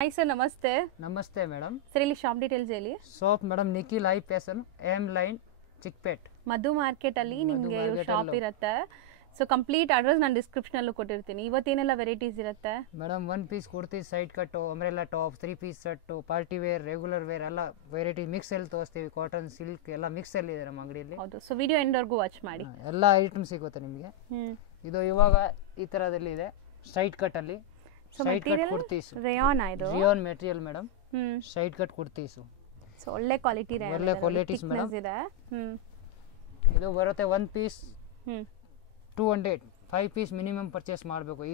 हाय sir, नमस्ते। नमस्ते madam. Sir ಇಲ್ಲಿ ಶಾಪ್ ಡೀಟೇಲ್ಸ್ ಹೇಳಿ। Shop madam Nikhil I fashion M line Chickpet Madhu market ಅಲ್ಲಿ ನಿಮಗೆ ಶಾಪ್ ಇರುತ್ತೆ। ಸೊ ಕಂಪ್ಲೀಟ್ ಅಡ್ರೆಸ್ ನಾನು ಡಿಸ್ಕ್ರಿಪ್ಷನ್ ಅಲ್ಲೂ ಕೊಟ್ಟಿರ್ತೀನಿ। ಇವತ್ತೇನೆಲ್ಲ ವೆರೈಟೀಸ್ ಇರುತ್ತೆ madam? One piece kurti, side cut, umbrella top, 3 piece set, party wear, regular wear ಎಲ್ಲ ವೆರೈಟಿ ಮಿಕ್ಸ್ ಅಲ್ಲಿ ತೋರಿಸ್ತೀವಿ। ಕಾಟನ್, ಸಿಲ್ಕ್ ಎಲ್ಲ ಮಿಕ್ಸ್ ಅಲ್ಲಿ ಇದೆ ನಮ್ಮ ಅಂಗಡಿಯಲ್ಲಿ। ಹೌದು, ಸೊ ವಿಡಿಯೋ ಎಂಡ್ ವರೆಗೂ ವಾಚ್ ಮಾಡಿ। ಎಲ್ಲ ಐಟಮ್ ಸಿಗುತ್ತೆ ನಿಮಗೆ। ಇದು ಇವಾಗ ಈ ತರದಲ್ಲಿ ಇದೆ, ಸೈಡ್ ಕಟ್ ಅಲ್ಲಿ। ಸೈಡ್ ಕಟ್ ಕುರ್ತೀಸ್ ರೇಯಾನ್ ಇದು rayon material madam. Side cut kurtis so ಒಳ್ಳೆ ಕ್ವಾಲಿಟಿ ರೇಯಾನ್, ಒಳ್ಳೆ ಕ್ವಾಲಿಟೀಸ್ ಮೇಡಮ್ ಇದೆ। ಇದು ಬರುತ್ತೆ one piece 200, 5 piece minimum purchase ಮಾಡಬೇಕು।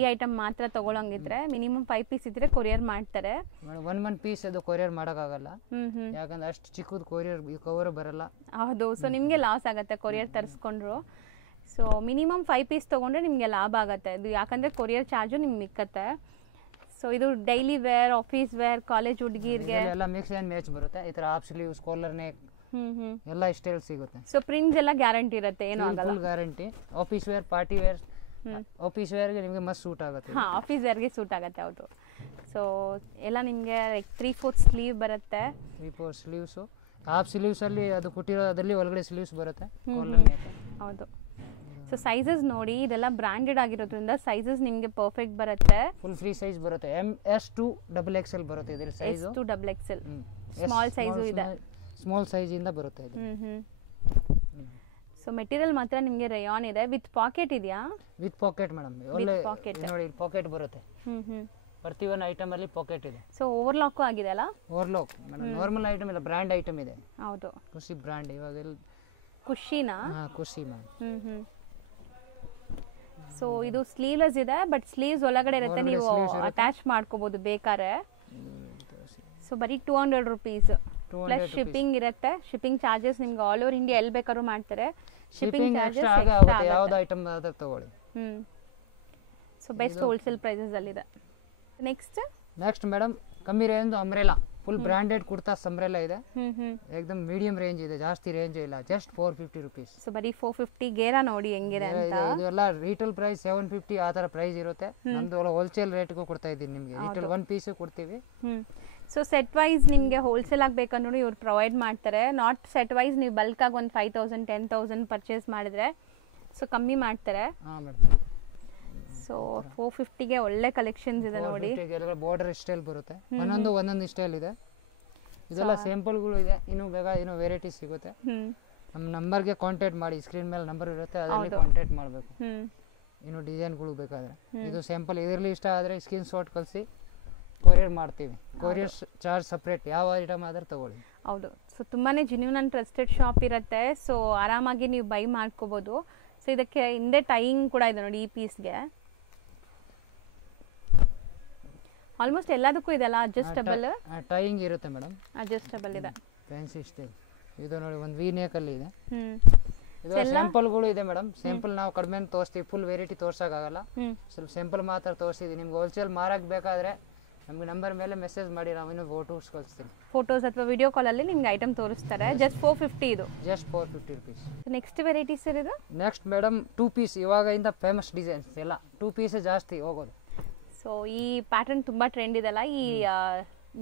ಈ ಐಟಮ್ ಮಾತ್ರ ತಗೊಳ್ಳಂಗಿದ್ರೆ ಮಿನಿಮಮ್ 5 ಪೀಸ್ ಇದ್ರೆ ಕೊರಿಯರ್ ಮಾಡ್ತಾರೆ। ಒನ್ ಪೀಸ್ ಅದು ಕೊರಿಯರ್ ಮಾಡೋಕ್ಕಾಗಲ್ಲ, ಯಾಕಂದ್ರೆ ಅಷ್ಟು ಚಿಕ್ಕದು ಕೊರಿಯರ್ ಕವರ್ ಬರಲ್ಲ। ಹೌದು, ಸೊ ನಿಮಗೆ ಲಾಸ್ ಆಗುತ್ತೆ ಕೊರಿಯರ್ ತರಿಸ್ಕೊಂಡ್ರು। ಸೊ ಮಿನಿಮಮ್ 5 ಪೀಸ್ ತೊಗೊಂಡ್ರೆ ನಿಮಗೆ ಲಾಭ ಆಗುತ್ತೆ ಇದು, ಯಾಕಂದರೆ ಕೊರಿಯರ್ ಚಾರ್ಜು ನಿಮ್ಗೆ ಮಿಕ್ಕತ್ತೆ। ಸೊ ಇದು daily wear, office wear, college ಹುಡುಗಿರಿಗೆ ಎಲ್ಲ ಮಿಕ್ಸ್ ಆ್ಯಂಡ್ ಮ್ಯಾಚ್ ಬರುತ್ತೆ। ಈ ಥರ ಹಾಫ್ ಸ್ಲೀವ್ಸ್, ಕಾಲರ್ ನೆಕ್ ಎಲ್ಲ ಸ್ಟೈಲ್ ಸಿಗುತ್ತೆ। ಸೊ ಪ್ರಿಂಟ್ಸ್ ಎಲ್ಲ ಗ್ಯಾರಂಟಿ ಇರುತ್ತೆ, ಏನು ಆಗಲ್ಲ, full guarantee. Office wear, party wear, office ವೇರ್ಗೆ ನಿಮಗೆ ಮಸ್ಟ್ ಸೂಟ್ ಆಗುತ್ತೆ। ಹಾಂ, ಆಫೀಸ್ ವೇರ್ಗೆ ಸೂಟ್ ಆಗುತ್ತೆ, ಹೌದು। ಸೊ ಎಲ್ಲ ನಿಮಗೆ ಲೈಕ್ 3/4 ಸ್ಲೀವ್ ಬರುತ್ತೆ, 3/4 ಸ್ಲೀವ್ಸು, ಹಾಫ್ ಸ್ಲೀವ್ಸಲ್ಲಿ ಅದು ಕೊಟ್ಟಿರೋದ್ರಲ್ಲಿ ಒಳಗಡೆ ಸ್ಲೀವ್ಸ್ ಬರುತ್ತೆ, ಕಾಲರ್ ನೆಕ್। ಹೌದು, ಸೊ ಸೈಜಸ್ ನೋಡಿ, ಇದೆಲ್ಲ ಬ್ರಾಂಡೆಡ್ ಆಗಿರೋದ್ರಿಂದ ಸೈಜಸ್ ನಿಮಗೆ ಪರ್ಫೆಕ್ಟ್ ಬರುತ್ತೆ। ಫುಲ್ ಫ್ರೀ ಸೈಜ್ ಬರುತ್ತೆ, MS to XXL ಬರುತ್ತೆ ಇದರ size. S to XXL small size ಇದೆ, ಸ್ಮಾಲ್ ಸೈಜ್ ಇಂದ ಬರುತ್ತೆ ಇದು। ಸೊ ಮೆಟೀರಿಯಲ್ ಮಾತ್ರ ನಿಮಗೆ ರೇಯಾನ್ ಇದೆ, ವಿತ್ ಪಾಕೆಟ್ ಇದೆಯಾ? ವಿತ್ ಪಾಕೆಟ್ ಮೇಡಮ್, ಒಳ್ಳೆ ನೋಡಿ ಪಾಕೆಟ್ ಬರುತ್ತೆ। ಪ್ರತಿ ಒಂದು ಐಟಮ್ ಅಲ್ಲಿ ಪಾಕೆಟ್ ಇದೆ। ಸೊ ಓವರ್ಲಾಕ್ ಆಗಿದೆ ಅಲ್ಲ? ಓವರ್ಲಾಕ್ ಮೇಡಮ್, ನಾರ್ಮಲ್ ಐಟಮ್ ಇಲ್ಲ, ಬ್ರಾಂಡ್ ಐಟಮ್ ಇದೆ। ಹೌದು, ಖುಷಿ ಬ್ರಾಂಡ್ ಇವಾಗ ಖುಷಿನಾ? ಖುಷಿ ಮ್ಯಾಮ್। ಸೊ ಇದು ಸ್ಲೀವ್ಲೆಸ್ ಇದೆ, ಬಟ್ ಸ್ಲೀವ್ಸ್ ಒಳಗಡೆ ಇರುತ್ತೆ, ನೀವು ಅಟ್ಯಾಚ್ ಮಾಡ್ಕೋಬಹುದು ಬೇಕಾದ್ರೆ। ಸೊ ಬರೀ 200 ರುಪೀಸ್ ಪ್ಲಸ್ ಶಿಪ್ಪಿಂಗ್ ಇರುತ್ತೆ। ಶಿಪ್ಪಿಂಗ್ ಚಾರ್ಜಸ್ ನಿಮ್ಗೆ ಆಲ್ ಓವರ್ ಇಂಡಿಯಾ ಎಲ್ಲಿ ಬೇಕಾದ್ರೂ ಮಾಡ್ತಾರೆ, ಶಿಪ್ಪಿಂಗ್ ಚಾರ್ಜಸ್ ಯಾವ್ದು ಐಟಮ್ ಆದ್ರೆ ತಗೊಳ್ಳಿ। ಸೊ ಬೆಸ್ಟ್ ಹೋಲ್ಸೇಲ್ ಪ್ರೈಸಸ್ ಅಲ್ಲಿ ಇದೆ। ನೆಕ್ಸ್ಟ್ ಮೇಡಮ್, ಕಮ್ಮಿ range umbrella, full branded kurtas umbrella ಇದೆ, ಏಕದಮ್ ಮೀಡಿಯಂ ರೇಂಜ್ ಇದೆ, ಜಾಸ್ತಿ ರೇಂಜ್ ಇಲ್ಲ, ಜಸ್ಟ್ 450 ರುಪೀಸ್। ಸೊ ಬರೀ 450 ಗೇರಾ ನೋಡಿ ಹೆಂಗಿದೆ ಅಂತ। ಇದೆಲ್ಲ ರೀಟೇಲ್ ಪ್ರೈಸ್ 750 ಆ ತರ ಪ್ರೈಸ್ ಇರುತ್ತೆ, ನಮ್ದು ಹೋಲ್ಸೇಲ್ ರೇಟ್ಗೂ ಕೊಡ್ತಾ ಇದ್ದೀನಿ ನಿಮಗೆ, ರೀಟೇಲ್ 1 ಪೀಸ್ ಕೊಡ್ತೀವಿ। ಸೊ ಸೆಟ್ ವೈಸ್ ನಿಮಗೆ ಹೋಲ್ಸೇಲ್ ಆಗಬೇಕಂದ್ರೂ ಇವ್ರು ಪ್ರೊವೈಡ್ ಮಾಡ್ತಾರೆ, ನಾಟ್ ಸೆಟ್ ವೈಸ್ ನೀವು ಬಲ್ಕ್ ಆಗಿ ಒಂದು 5000 10,000 ಪರ್ಚೇಸ್ ಮಾಡಿದ್ರೆ ಸೊ ಕಮ್ಮಿ ಮಾಡ್ತಾರೆ। ಸೊ 450ಗೆ ಒಳ್ಳೆ ಕಲೆಕ್ಷನ್ಸ್ ಇದೆ ನೋಡಿ, ಬಾರ್ಡರ್ ಸ್ಟೈಲ್ ಬರುತ್ತೆ, ಒಂದೊಂದು ಸ್ಟೈಲ್ ಇದೆ, ಇದೆಲ್ಲ ಸ್ಯಾಂಪಲ್ಗಳು ಇದೆ, ಇನ್ನು ಬೇಗ ಇನ್ನೂ ವೆರೈಟಿ ಸಿಗುತ್ತೆ। ನಮ್ಮ ನಂಬರ್ಗೆ ಕಾಂಟ್ಯಾಕ್ಟ್ ಮಾಡಿ, ಸ್ಕ್ರೀನ್ ಮೇಲೆ ನಂಬರ್ ಇರುತ್ತೆ, ಅದರಲ್ಲಿ ಕಾಂಟ್ಯಾಕ್ಟ್ ಮಾಡಬೇಕು ಇನ್ನು ಡಿಸೈನ್ಗಳು ಬೇಕಾದ್ರೆ। ಇದು ಸ್ಯಾಂಪಲ್, ಇದರಲ್ಲಿ ಇಷ್ಟ ಆದರೆ ಸ್ಕ್ರೀನ್ ಶಾಟ್ ಕಳಿಸಿ ಕೊರಿಯರ್ ಮಾಡ್ತೀವಿ, ಕೊರಿಯರ್ ಚಾರ್ಜ್ ಸಪ್ರೇಟ್, ಯಾವ ಐಟಮ್ ಆದ್ರೆ ತಗೊಳ್ಳಿ। ಹೌದು, ಸೊ ತುಂಬಾನೇ ಜೆನ್ಯೂನ್ ಅಂಡ್ ಟ್ರಸ್ಟೆಡ್ ಶಾಪ್ ಇರುತ್ತೆ, ಸೊ ಆರಾಮಾಗಿ ನೀವು ಬೈ ಮಾಡ್ಕೋಬಹುದು। ಸೊ ಇದಕ್ಕೆ ಹಿಂದೆ ಟೈಯಿಂಗ್ ಕೂಡ ಇದೆ ನೋಡಿ, ಈ ಪೀಸ್ಗೆ ಆಲ್ಮೋಸ್ಟ್ ಎಲ್ಲದಕ್ಕೂ ಇದೆಲ್ಲ ಅಡ್ಜಸ್ಟಬಲ್ ಟೈಯಿಂಗ್ ಇರುತ್ತೆ ಮೇಡಮ್, ಅಡ್ಜಸ್ಟಬಲ್ ಇದೆ, ಫ್ಯಾನ್ಸಿ ಸ್ಟೈಲ್ ಇದು ನೋಡಿ, ಒಂದು ವಿ ನೆಕ್ ಅಲ್ಲಿ ಇದೆ। ಇದು ಸ್ಯಾಂಪಲ್ಗಳು ಇದೆ ಮೇಡಮ್, ಸ್ಯಾಂಪಲ್ ನಾವು ಕಡಿಮೆ ತೋರಿಸ್ತೀವಿ, ಫುಲ್ ವೆರೈಟಿ ತೋರ್ಸಕ್ಕಾಗಲ್ಲ, ಸ್ವಲ್ಪ ಸ್ಯಾಂಪಲ್ ಮಾತ್ರ ತೋರಿಸ್ತೀವಿ। ನಿಮ್ಗೆ ಹೋಲ್ಸೇಲ್ ಮಾರಕ್ ಬೇಕಾದ್ರೆ ನಮ್ಗೆ ನಂಬರ್ ಮೇಲೆ ಮೆಸೇಜ್ ಮಾಡಿ, ನಾವು ಇನ್ನೂ ಫೋಟೋಸ್ ಕಳಿಸ್ತೀವಿ, ಫೋಟೋಸ್ ಅಥವಾ ವಿಡಿಯೋ ಕಾಲ್ ಅಲ್ಲಿ ನಿಮ್ಗೆ ಐಟಮ್ ತೋರಿಸ್ತಾರೆ। ಜಸ್ಟ್ 450 ಇದು, ಜಸ್ಟ್ 450 ರುಪೀಸ್। ನೆಕ್ಸ್ಟ್ ವೆರೈಟೀಸ್ ಇದು ನೆಕ್ಸ್ಟ್ ಮೇಡಮ್ 2 ಪೀಸ್, ಇವಾಗ ಇಂದ ಫೇಮಸ್ ಡಿಸೈನ್ಸ್ ಎಲ್ಲ 2 ಪೀಸ್ ಜಾಸ್ತಿ ಹೋಗೋದು। ಸೊ ಈ ಪ್ಯಾಟರ್ನ್ ತುಂಬಾ ಟ್ರೆಂಡ್ ಇದೆಲ್ಲ, ಈ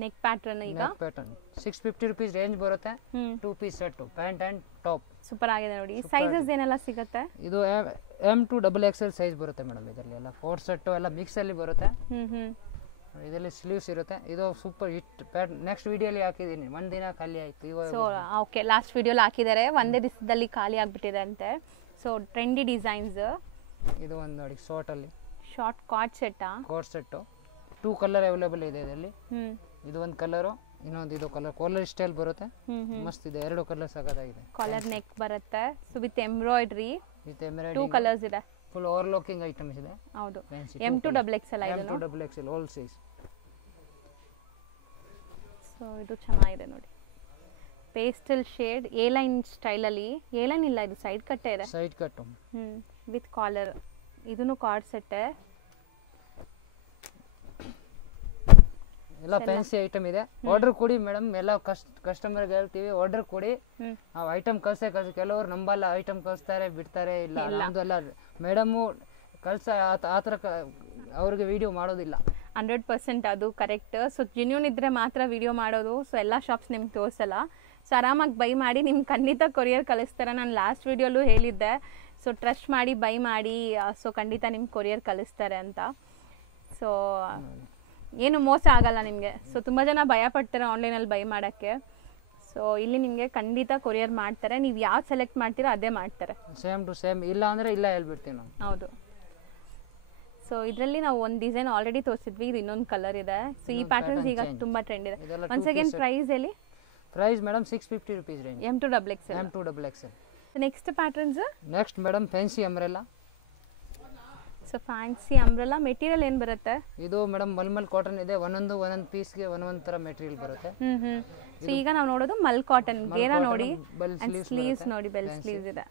ನೆಕ್ ಪ್ಯಾಟರ್ನ್ ಈಗ ಪ್ಯಾಟರ್ನ್ 650 ರುಪೀಸ್ ರೇಂಜ್ ಬರುತ್ತೆ, 2 piece set, pant and top super ಆಗಿದೆ ನೋಡಿ। ಸೈಜಸ್ ಏನೆಲ್ಲ ಸಿಗುತ್ತೆ? ಇದು M to XXL ಸೈಜ್ ಬರುತ್ತೆ ಮೇಡಮ್, ಇದರಲ್ಲಿ ಎಲ್ಲ 4 ಸೆಟ್ ಎಲ್ಲ ಮಿಕ್ಸ್ ಅಲ್ಲಿ ಬರುತ್ತೆ, ಇದರಲ್ಲಿ ಸ್ಲೀವ್ಸ್ ಇರುತ್ತೆ। ಇದು ಸೂಪರ್ ಹಿಟ್ ಪ್ಯಾಟರ್ನ್, ನೆಕ್ಸ್ಟ್ ವಿಡಿಯೋಲಿ ಹಾಕಿದ್ದೀನಿ, ಒಂದ್ ದಿನ ಖಾಲಿ ಆಯ್ತು ಇವಾಗ। ಸೊ ಓಕೆ, ಲಾಸ್ಟ್ ವಿಡಿಯೋಲಿ ಹಾಕಿದ್ದಾರೆ, ಒಂದೇ ದಿವಸದಲ್ಲಿ ಖಾಲಿ ಆಗ್ಬಿಟ್ಟಿದೆ ಅಂತೆ। ಸೊ ಟ್ರೆಂಡಿ ಡಿಸೈನ್ಸ್, ಇದು ಒಂದು ನೋಡಿ ಶಾರ್ಟ್ ಅಲ್ಲಿ, short card set, 2 colour available ಇದೆ ಇದರಲ್ಲಿ, ಇದು ಒಂದು ಕಲರು, ಇನ್ನೊಂದು ಇದು ಕಲರ್, ಕಾಲರ್ ಸ್ಟೈಲ್ ಬರುತ್ತೆ, ಮಸ್ತ್ ಇದೆ, 2 ಕಲರ್ ಸಖತ್ತಾಗಿದೆ। ಕಾಲರ್ ನೆಕ್ ಬರುತ್ತೆ, ಸೊ ವಿತ್ ಎಂಬ್ರಾಯ್ಡ್ರಿ 2 ಕಲರ್ಸ್ ಇದೆ, ಫುಲ್ ಓವರ್ಲಾಕಿಂಗ್ ಐಟಮ್ಸ್ ಇದೆ। ಹೌದು, M to XXL M to XXL all size. So ಇದು ಚೆನ್ನಾಗಿದೆ ನೋಡಿ, pastel shade, A line style ಅಲ್ಲಿ, ಎ ಲೈನ್ ಇಲ್ಲ, ಇದು ಸೈಡ್ ಕಟ್ಟೆ ಇದೆ, ಸೈಡ್ ಕಟ್ ವಿತ್ ಕಾಲರ್, ಇದನ್ನು ಕಾರ್ಡ್ ಸೆಟ್, ಎಲ್ಲ ಫ್ಯಾನ್ಸಿ ಐಟಮ್ ಇದೆ। ಆರ್ಡರ್ ಕೊಡಿ ಮೇಡಮ್, ಎಲ್ಲ ಕಸ್ಟಮರ್ಗೆ ಹೇಳ್ತೀವಿ, ಆರ್ಡರ್ ಕೊಡಿ, ನಾವು ಐಟಮ್ ಕಳ್ಸೇ ಕೆಲವರು ನಂಬಲ್ಲ, ಐಟಮ್ ಕಳಿಸ್ತಾರೆ ಬಿಡ್ತಾರೆ, ಇಲ್ಲ ನಮ್ದು ಎಲ್ಲ ಮೇಡಮು ಕಳ್ಸ ಆ ಥರ ಅವ್ರಿಗೆ ವಿಡಿಯೋ ಮಾಡೋದಿಲ್ಲ, 100% ಅದು ಕರೆಕ್ಟ್. ಸೊ ಜೆನ್ಯೂನ್ ಇದ್ದರೆ ಮಾತ್ರ ವಿಡಿಯೋ ಮಾಡೋದು. ಸೊ ಎಲ್ಲ ಶಾಪ್ಸ್ ನಿಮ್ಗೆ ತೋರಿಸಲ್ಲ. ಸೊ ಆರಾಮಾಗಿ ಬೈ ಮಾಡಿ, ನಿಮ್ಗೆ ಖಂಡಿತ ಕೊರಿಯರ್ ಕಳಿಸ್ತಾರೆ. ನಾನು ಲಾಸ್ಟ್ ವಿಡಿಯೋಲ್ಲೂ ಹೇಳಿದ್ದೆ, ಸೊ ಟ್ರಸ್ಟ್ ಮಾಡಿ ಬೈ ಮಾಡಿ, ಸೊ ಖಂಡಿತ ನಿಮ್ಗೆ ಕೊರಿಯರ್ ಕಳಿಸ್ತಾರೆ ಅಂತ. ಸೊ ಏನು ಮೋಸ ಆಗಲ್ಲ ನಿಮಗೆ. ಸೊ ತುಂಬ ಜನ ಭಯ ಪಡ್ತಾರೆ ಆನ್ಲೈನಲ್ಲಿ ಬೈ ಮಾಡೋಕ್ಕೆ. ಸೊ ಇಲ್ಲಿ ನಿಮಗೆ ಖಂಡಿತ ಕೊರಿಯರ್ ಮಾಡ್ತಾರೆ. ನೀವು ಯಾವ್ದು ಸೆಲೆಕ್ಟ್ ಮಾಡ್ತೀರೋ ಅದೇ ಮಾಡ್ತಾರೆ. ಸೇಮ್ ಟು ಸೇಮ್, ಇಲ್ಲ ಅಂದರೆ ಇಲ್ಲ ಹೇಳ್ಬಿಡ್ತೀವಿ ನಾವು. ಹೌದು. ಸೊ ಇದರಲ್ಲಿ ನಾವು ಒಂದು ಡಿಸೈನ್ ಆಲ್ರೆಡಿ ತೋರಿಸಿದ್ವಿ, ಇದು ಇನ್ನೊಂದು ಕಲರ್ ಇದೆ. ಸೊ ಈ ಪ್ಯಾಟರ್ನ್ಸ್ ಈಗ ತುಂಬ ಟ್ರೆಂಡ್ ಇದೆ. ಒನ್ಸ್ ಅಗೇನ್ ಪ್ರೈಸ್ ಹೇಳಿ. Price madam 650 rupees range. M2 XXL. M2 XXL. Next patterns. Next madam fancy umbrella. So fancy umbrella material ಏನು ಬರುತ್ತೆ? ಇದು ಮೇಡಮ್ ಮಲ್ಮಲ್ ಕಾಟನ್ ಇದೆ. ಒಂದೊಂದು ಪೀಸ್ಗೆ ಒಂದೊಂದು ಥರ ಮೆಟೀರಿಯಲ್ ಬರುತ್ತೆ. ಸೊ ಈಗ ನಾವು ನೋಡೋದು ಮಲ್ ಕಾಟನ್. ಗೇರಾ ನೋಡಿ, ಸ್ಲೀವ್ಸ್ ನೋಡಿ, ಬೆಲ್ ಸ್ಲೀವ್ಸ್ ಇದೆ.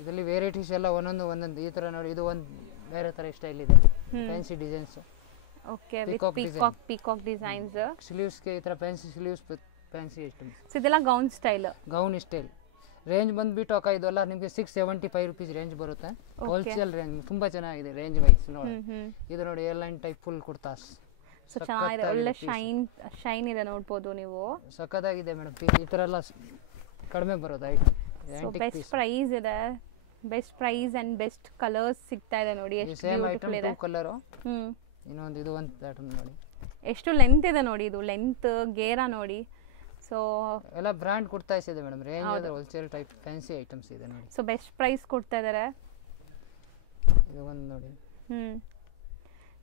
ಇದರಲ್ಲಿ ವೇರೈಟೀಸ್ ಎಲ್ಲ ಒಂದೊಂದು ಈ ಥರ ನೋಡಿ. ಇದು ಒಂದು ಬೇರೆ ಥರ ಸ್ಟೈಲ್ ಇದೆ, fancy designs. Okay, with peacock designs. ಸ್ಲೀವ್ಸ್ಗೆ ಈ ಥರ fancy sleeves, fancy items. So ಇದೆಲ್ಲ ಗೌನ್ ಸ್ಟೈಲ್. ರೇಂಜ್ ಬಂದ್ಬಿಟ್ಟು ಅಕ್ಕ ಇದೆಲ್ಲ ನಿಮಗೆ 675 rupees ರೇಂಜ್ ಬರುತ್ತೆ. ಹೋಲ್ಸೇಲ್ ರೇಂಜ್ ತುಂಬಾ ಚೆನ್ನಾಗಿದೆ ರೇಂಜ್ ವೈಸ್ ನೋಡಿ. ಇದು ನೋಡಿ airline type full kurtas. So ಚೆನ್ನಾಗಿದೆ, ಒಳ್ಳೆ ಶೈನ್ ಇದೆ, ನೋಡ್ಬೋದು ನೀವು. ಸಕ್ಕತ್ತಾಗಿದೆ ಮೇಡಮ್. ಈ ಥರ ಎಲ್ಲ ಕಡಿಮೆ ಬರೋದು ಐಟಮ್. ಸೊ ಬೆಸ್ಟ್ ಪ್ರೈಸ್ ಇದೆ, best price and best colours ಸಿಗ್ತಾ ಇದೆ ನೋಡಿ. ಎಷ್ಟು ಬ್ಯೂಟಿಫುಲ್ ಇದೆ ಕಲರ್. ಇನ್ನೊಂದು ಇದು ಒಂದು ಪ್ಯಾಟರ್ನ್ ನೋಡಿ, ಎಷ್ಟು ಲೆಂತ್ ಇದೆ ನೋಡಿ. ಇದು ಲೆಂತ್ ಗೇರಾ ನೋಡಿ. ಸೊ ಎಲ್ಲ ಬ್ರ್ಯಾಂಡ್ ಕೊಡ್ತಾ ಇದೆ ಮೇಡಮ್. ರೇಂಜ್ ಇದೆ, ಹೋಲ್ಸೇಲ್ ಟೈಪ್ ಫ್ಯಾನ್ಸಿ ಐಟಮ್ಸ್ ಇದೆ ನೋಡಿ. ಸೊ ಬೆಸ್ಟ್ ಪ್ರೈಸ್ ಕೊಡ್ತಾ ಇದ್ದಾರೆ. ಇದು ಒಂದು ನೋಡಿ.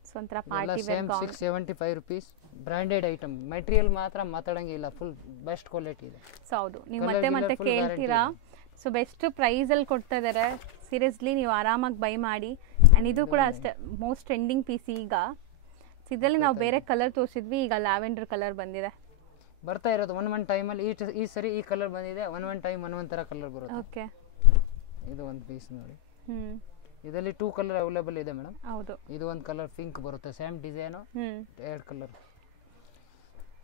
ಸೊ ಒಂಥರ party wear gown. 675 rupees. Branded item. Material ಮಾತ್ರ ಮಾತಾಡಂಗಿಲ್ಲ, ಫುಲ್ ಬೆಸ್ಟ್ ಕ್ವಾಲಿಟಿ ಇದೆ. ಸೊ ಹೌದು, ನೀವು ಮತ್ತೆ ಕೇಳ್ತೀರಾ. ಸೊ ಬೆಸ್ಟ್ ಪ್ರೈಸಲ್ಲಿ ಕೊಡ್ತಾ ಇದ್ದಾರೆ. ಸೀರಿಯಸ್ಲಿ ನೀವು ಆರಾಮಾಗಿ ಬೈ ಮಾಡಿ. ಆ್ಯಂಡ್ ಇದು ಕೂಡ ಅಷ್ಟೇ ಮೋಸ್ಟ್ ಟ್ರೆಂಡಿಂಗ್ ಪೀಸ್ ಈಗ. ಇದರಲ್ಲಿ ನಾವು ಬೇರೆ ಕಲರ್ ತೋರಿಸಿದ್ವಿ, ಈಗ ಲ್ಯಾವೆಂಡರ್ ಕಲರ್ ಬಂದಿದೆ. ಬರ್ತಾ ಇರೋದು ಒನ್ ಟೈಮಲ್ಲಿ. ಈ ಸರಿ ಈ ಕಲರ್ ಬಂದಿದೆ. ಒನ್ ಟೈಮ್ ಒಂದೊಂದು ಥರ ಕಲರ್ ಬರುತ್ತೆ. ಓಕೆ, ಇದು ಒಂದು ಪೀಸ್ ನೋಡಿ. ಇದರಲ್ಲಿ 2 ಕಲರ್ ಅವೈಲೇಬಲ್ ಇದೆ ಮೇಡಮ್. ಹೌದು. ಇದು ಒಂದು ಕಲರ್ ಪಿಂಕ್ ಬರುತ್ತೆ, ಸೇಮ್ ಡಿಸೈನ್, 2 ಕಲರ್.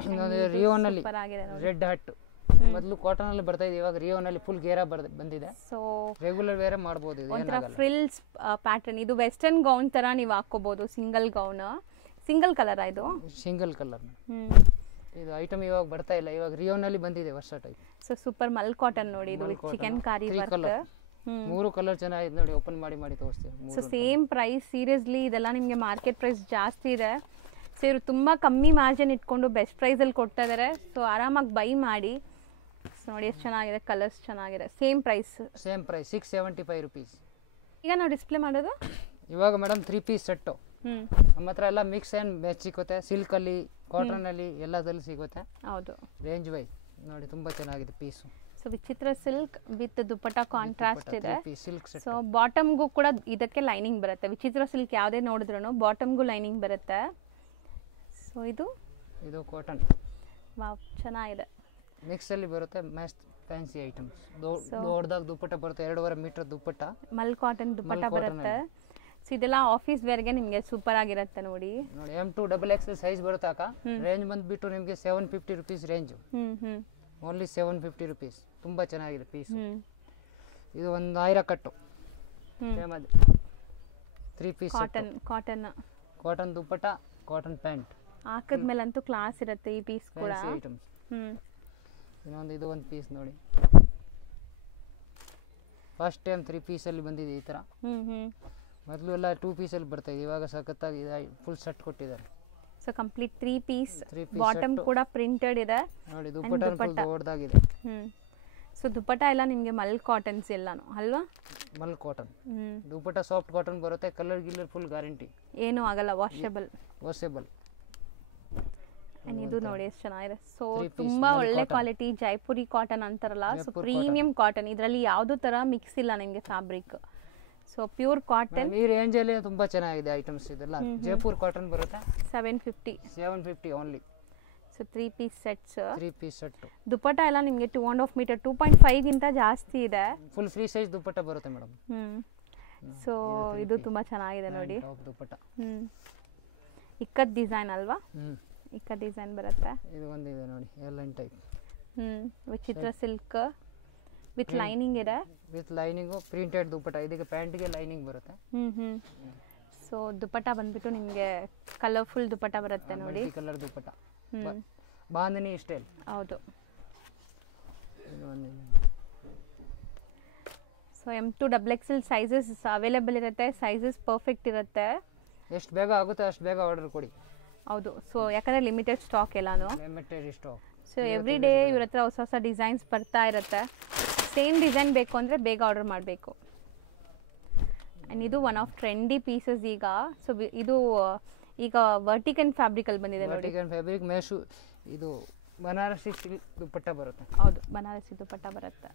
ಇನ್ನೊಂದು ರಿಯೋನಲ್ಲಿ ರೆಡ್ ಹಟ್. ಮೊದಲು ಕಾಟನ್ ಅಲ್ಲಿ ಬರ್ತಾ ಇದೆ, ಇವಾಗ ರಿಯೋನಲ್ಲಿ ಫುಲ್ ಗೇರಾ ಬಂದಿದೆ. ಸೊ ರೆಗ್ಯುಲರ್ ವೇರ್ ಮಾಡಬಹುದು. ಇದು ಒಂಥರ ಫ್ರಿಲ್ಸ್ ಪ್ಯಾಟರ್ನ್. ಇದು ವೆಸ್ಟರ್ನ್ ಗೌನ್ ತರ ನೀವು ಹಾಕೋಬಹುದು. Single gown, single colour. ಇದು ಸಿಂಗಲ್ ಕಲರ್. ಇದು ಐಟಮ್ ಇವಾಗ ಬರ್ತಾ ಇಲ್ಲ, ಇವಾಗ ರಿಯೋನಲ್ಲಿ ಬಂದಿದೆ ವರ್ಷ ಟೈಪ್. ಸೊ ಸೂಪರ್ ಮಲ್ ಕಾಟನ್ ನೋಡಿ. ಇದು ಚಿಕನ್ ಕಾರಿ ವರ್ಕ್. 3 ಕಲರ್ ಚೆನ್ನಾಗಿದೆ ನೋಡಿ. ಓಪನ್ ಮಾಡಿ ತೋರಿಸ್ತೀವಿ. So same price. ಸೀರಿಯಸ್ಲಿ ಇದೆಲ್ಲ ನಿಮಗೆ ಮಾರ್ಕೆಟ್ ಪ್ರೈಸ್ ಜಾಸ್ತಿ ಇದೆ. ಸೊ ಇವರು ತುಂಬ ಕಮ್ಮಿ ಮಾರ್ಜಿನ್ ಇಟ್ಕೊಂಡು ಬೆಸ್ಟ್ ಪ್ರೈಸಲ್ಲಿ ಕೊಡ್ತಾ ಇದ್ದಾರೆ. ಸೊ ಆರಾಮಾಗಿ ಬೈ ಮಾಡಿ. ಸೊ ನೋಡಿ ಎಷ್ಟು ಚೆನ್ನಾಗಿದೆ, ಕಲರ್ಸ್ ಚೆನ್ನಾಗಿದೆ. Same price 675 rupees. ಈಗ ನಾವು ಡಿಸ್ಪ್ಲೇ ಮಾಡೋದು ಇವಾಗ ಮೇಡಮ್ 3 ಪೀಸ್ ಸೆಟ್ಟು. ನಮ್ಮ ಹತ್ರ ಎಲ್ಲ ಮಿಕ್ಸ್ ಆ್ಯಂಡ್ ಮ್ಯಾಚ್ ಸಿಗುತ್ತೆ. ಸಿಲ್ಕಲ್ಲಿ, ಕಾಟನಲ್ಲಿ ಎಲ್ಲದಲ್ಲಿ ಸಿಗುತ್ತೆ. ಹೌದು. ರೇಂಜ್ ವೈಸ್ ನೋಡಿ ತುಂಬ ಚೆನ್ನಾಗಿದೆ ಪೀಸು. ಸೊ ವಿಚಿತ್ರ ಸಿಲ್ಕ್ ವಿತ್ ದುಪಟ್ಟ ಕಾಂಟ್ರಾಸ್ಟ್ ಇದೆ. Silk set. ಸೊ ಬಾಟಮ್ಗೂ ಕೂಡ ಇದಕ್ಕೆ ಲೈನಿಂಗ್ ಬರುತ್ತೆ. ವಿಚಿತ್ರ ಸಿಲ್ಕ್ ಯಾವುದೇ ನೋಡಿದ್ರು ಬಾಟಮ್ಗೂ ಲೈನಿಂಗ್ ಬರುತ್ತೆ. ಸೊ ಇದು ಕಾಟನ್. ವಾವ್, ಚೆನ್ನಾಗಿದೆ. ಮಿಕ್ಸ್ ಅಲ್ಲಿ ಬರುತ್ತೆ. ಮಸ್ತ್ ಫ್ಯಾನ್ಸಿ ಐಟಮ್ಸ್. ದೊಡ್ಡದಾಗಿ ದುಪ್ಪಟ್ಟ ಬರುತ್ತೆ, 2.5 ಮೀಟರ್ ದುಪ್ಪಟ್ಟ. ಮಲ್ ಕಾಟನ್ ದುಪ್ಪಟ್ಟ ಬರುತ್ತೆ. ಸೊ ಇದೆಲ್ಲ ಆಫೀಸ್ ವೇರ್ಗೆ ನಿಮಗೆ ಸೂಪರ್ ಆಗಿರುತ್ತೆ ನೋಡಿ. M2 XXL ಸೈಜ್ ಬರುತ್ತೆ ಅಕ್ಕ. ರೇಂಜ್ ಬಂದ್ಬಿಟ್ಟು ನಿಮಗೆ 750 rupees ರೇಂಜ್. Only 750 rupees. ತುಂಬಾ ಚೆನ್ನಾಗಿದೆ ಪೀಸ್. ಇದು ಒಂದು 1000 ಕಟ್ಟು. 3 ಪೀಸ್ ಕಾಟನ್ ದುಪ್ಪಟ್ಟ, ಕಾಟನ್ ಪ್ಯಾಂಟ್. ಹಾಕಿದ್ಮೇಲಂತೂ ಕ್ಲಾಸ್ ಇರುತ್ತೆ ಈ ಪೀಸ್ ಕೂಡ. ಇನ್ನೊಂದು ಇದು ಒಂದು ಪೀಸ್ ನೋಡಿ. ಫಸ್ಟ್ ಟೈಮ್ 3 ಪೀಸಲ್ಲಿ ಬಂದಿದೆ ಈ ಥರ. ಮೊದಲು ಎಲ್ಲ 2 ಪೀಸಲ್ಲಿ ಬರ್ತಾ ಇದೆ, ಇವಾಗ ಸಖತ್ತಾಗಿ ಫುಲ್ ಸೆಟ್ ಕೊಟ್ಟಿದ್ದಾರೆ. So complete 3 piece. ಬಾಟಮ್ ಕೂಡ ಪ್ರಿಂಟೆಡ್ ಇದೆ ನೋಡಿ. ದುಪ್ಪಟ್ಟ ಫುಲ್ ದೊಡ್ಡದಾಗಿದೆ. ಸೊ ದುಪ್ಪಟ್ಟ ಎಲ್ಲ ನಿಮಗೆ ಮಲ್ ಕಾಟನ್ಸ್ ಎಲ್ಲಾನು ಅಲ್ವಾ? ಮಲ್ ಕಾಟನ್. ದುಪ್ಪಟ್ಟ ಸಾಫ್ಟ್ ಕಾಟನ್ ಬರುತ್ತೆ. ಕಲರ್ ಗಿಲ್ಲರ್ ಫುಲ್ ಗ್ಯಾರಂಟಿ, ಏನೂ ಆಗಲ್ಲ. ವಾಷೇಬಲ್. ಇದು ನೋಡಿ ಎಷ್ಟು ಚೆನ್ನಾಗಿದೆ. ಸೊ ತುಂಬಾ ಒಳ್ಳೆ ಕ್ವಾಲಿಟಿ ಜೈಪುರಿ ಕಾಟನ್ ಅಂತಾರಲ್ಲ. So premium cotton. ಇದರಲ್ಲಿ ಯಾವುದೂ ತರ ಮಿಕ್ಸ್ ಇಲ್ಲ ನಿಮಗೆ ಫ್ಯಾಬ್ರಿಕ್. So pure cotton. ಈ ರೇಂಜ್ ಅಲ್ಲಿ ತುಂಬಾ ಚೆನ್ನಾಗಿದೆ ಐಟಮ್ಸ್. ಇದೆಲ್ಲ ಜೈಪುರ್ ಕಾಟನ್ ಬರುತ್ತೆ. 750 only. So 3 piece sets. 3 piece set. Dupatta ಎಲ್ಲ ನಿಮಗೆ 2.5 ಮೀಟರ್, 2.5 ಗಿಂತ ಜಾಸ್ತಿ ಇದೆ. ಫುಲ್ ಫ್ರೀ ಸೈಜ್ ದುಪ್ಪಟ್ಟ ಬರುತ್ತೆ ಮೇಡಮ್. ಸೊ ಇದು ತುಂಬಾ ಚೆನ್ನಾಗಿದೆ ನೋಡಿ. ದುಪ್ಪಟ್ಟ ಇಕ್ಕತ್ ಡಿಸೈನ್ ಅಲ್ವಾ? ಇಕ್ಕತ್ ಡಿಸೈನ್ ಬರುತ್ತೆ. ಇದು ಒಂದು ಇದೆ ನೋಡಿ, ಏರ್ಲೈನ್ ಟೈಪ್. ವಿಚಿತ್ರ ಸಿಲ್ಕ್ ವಿತ್ ಲೈನಿಂಗ್ ಇದೆ. With lining printed dupatta. ಇದಕ್ಕೆ ಪ್ಯಾಂಟ್ಗೆ ಲೈನಿಂಗ್ ಬರುತ್ತೆ. ಸೊ ದುಪಟ್ಟ ಬಂದ್ಬಿಟ್ಟು ನಿಮಗೆ ಕಲರ್ಫುಲ್ ದುಪಟ್ಟ ಬರುತ್ತೆ ನೋಡಿ. Colour dupatta, bandhani style. ಹೌದು. So M2 XXL sizes available ಇರುತ್ತೆ, ಸೈಜಸ್ ಪರ್ಫೆಕ್ಟ್ ಇರುತ್ತೆ. ಎಷ್ಟು ಬೇಗ ಆಗುತ್ತೆ ಅಷ್ಟು ಬೇಗ ಆರ್ಡರ್ ಕೊಡಿ. ಹೌದು. ಸೊ ಯಾಕಂದರೆ ಲಿಮಿಟೆಡ್ ಸ್ಟಾಕ್ ಎಲ್ಲಾನು. Limited stock. So every day ಇವ್ರ ಹತ್ರ ಹೊಸ ಹೊಸ ಡಿಸೈನ್ಸ್ ಬರ್ತಾ ಇರುತ್ತೆ. ಸೇಮ್ ಡಿಸೈನ್ ಬೇಕು ಅಂದರೆ ಬೇಗ ಆರ್ಡರ್ ಮಾಡಬೇಕು. ಆ್ಯಂಡ್ ಇದು ಒನ್ ಆಫ್ ಟ್ರೆಂಡಿ ಪೀಸಸ್ ಈಗ. ಸೊ ಇದು ಈಗ ವರ್ಟಿಕನ್ ಫ್ಯಾಬ್ರಿಕಲ್ಲಿ ಬಂದಿದೆ ನೋಡಿ. ವರ್ಟಿಕನ್ ಫ್ಯಾಬ್ರಿಕ್ ಮೇಶು ಇದು ಬನಾರಸಿ ಸಿಲ್ಕ್ ದುಪಟ್ಟ ಬರುತ್ತೆ. ಹೌದು, ಬನಾರಸಿ ದುಪಟ್ಟ ಬರುತ್ತೆ.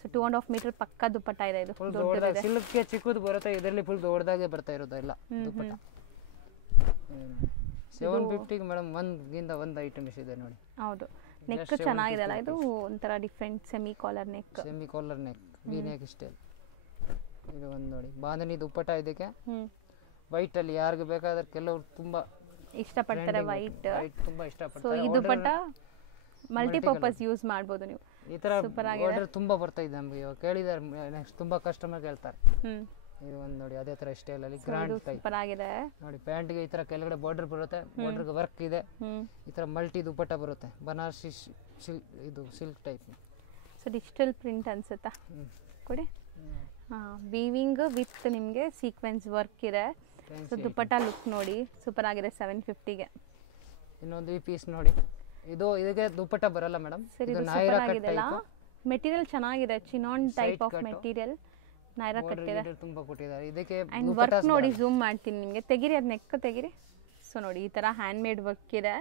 ಸೊ 2.5 ಮೀಟರ್ ಪಕ್ಕ ದುಪಟ್ಟ ಇದೆ. ಇದು ದೊಡ್ಡದಿದೆ. ಸಿಲ್ಕ್ಗೆ ಚಿಕ್ಕದು ಬರುತ್ತೆ, ಇದರಲ್ಲಿ ಫುಲ್ ದೊಡ್ಡದಾಗೆ ಬರ್ತಾ ಇರೋದು ಎಲ್ಲ ದುಪಟ್ಟ. 750 ಮೇಡಮ್ ಒಂದ್ಗಿಂತ ಒಂದು ಐಟಮ್ಸ್ ಇದೆ ನೋಡಿ. ಹೌದು. ನೆಕ್ ಚೆನ್ನಾಗಿದೆ ಅಲ್ಲ, ಇದು ಒಂಥರ different semi collar neck. Semi collar neck, V neck style. ಇದು ಒಂದು ನೋಡಿ ಬಾಂಧನಿ ದುಪಟ್ಟ. ಇದಕ್ಕೆ ವೈಟ್ ಅಲ್ಲಿ ಯಾರಿಗೆ ಬೇಕಾದ್ರೆ ಕೆಲವರು ತುಂಬಾ ಇಷ್ಟಪಡ್ತಾರೆ ವೈಟ್. ತುಂಬಾ ಇಷ್ಟಪಡ್ತಾರೆ. ಸೊ ಈ ದುಪಟ್ಟ ಮಲ್ಟಿಪರ್ಪಸ್ ಯೂಸ್ ಮಾಡಬಹುದು ನೀವು. ಈ ತರ ಆರ್ಡರ್ ತುಂಬಾ ಬರ್ತಾ ಇದೆ ನಮಗೆ. ಇವಾಗ ಕೇಳಿದಾರೆ, ನೆಕ್ಸ್ಟ್ ತುಂಬಾ ಕಸ್ಟಮರ್ ಕೇಳ್ತಾರೆ. ಇದು ಒಂದು ನೋಡಿ ಅದೇ ತರ ಸ್ಟೈಲ್ ಅಲ್ಲಿ ಗ್ರ್ಯಾಂಡ್ ಟೈಪ್ ಸೂಪರ್ ಆಗಿದೆ ನೋಡಿ. ಪ್ಯಾಂಟ್ ಗೆ ಈ ತರ ಕೆಳಗಡೆ ಬಾರ್ಡರ್ ಬರುತ್ತೆ, ಬಾರ್ಡರ್ ಗೆ ವರ್ಕ್ ಇದೆ. ಈ ತರ ಮಲ್ಟಿ ದುಪಟ್ಟ ಬರುತ್ತೆ, ಬನಾರಸಿ ಇದು silk type. So digital print ಅನ್ಸುತ್ತಾ ಕೊಡಿ. ವೀವಿಂಗ್ ವಿತ್ ನಿಮಗೆ ಸೀಕ್ವೆನ್ಸ್ ವರ್ಕ್ ಇದೆ. ಸೊ ದುಪಟ್ಟ ಲುಕ್ ನೋಡಿ ಸೂಪರ್ ಆಗಿದೆ 750ಗೆ. ಇನ್ನೊಂದು ಈ ಪೀಸ್ ನೋಡಿ, ಇದು ಇದಕ್ಕೆ ದುಪಟ್ಟ ಬರಲ್ಲ ಮೇಡಮ್. ಇದು ನೈರಾ ಕಟ್ ಟೈಪ್. ಮೆಟೀರಿಯಲ್ ಚೆನ್ನಾಗಿದೆ, chinon type of material. Naira cut ಇದೆ, ತುಂಬಾ ಕೊಟ್ಟಿದ್ದಾರೆ ಇದಕ್ಕೆ. ಅಂಡ್ ವರ್ಕ್ ನೋಡಿ, ಝೂಮ್ ಮಾಡ್ತೀನಿ ನಿಮಗೆ. ತೆಗಿರಿ ಅದು ನೆಕ್ ತೆಗಿರಿ. ಸೊ ನೋಡಿ ಈ ತರ ಹ್ಯಾಂಡ್ ಮೇಡ್ ವರ್ಕ್ ಇದೆ.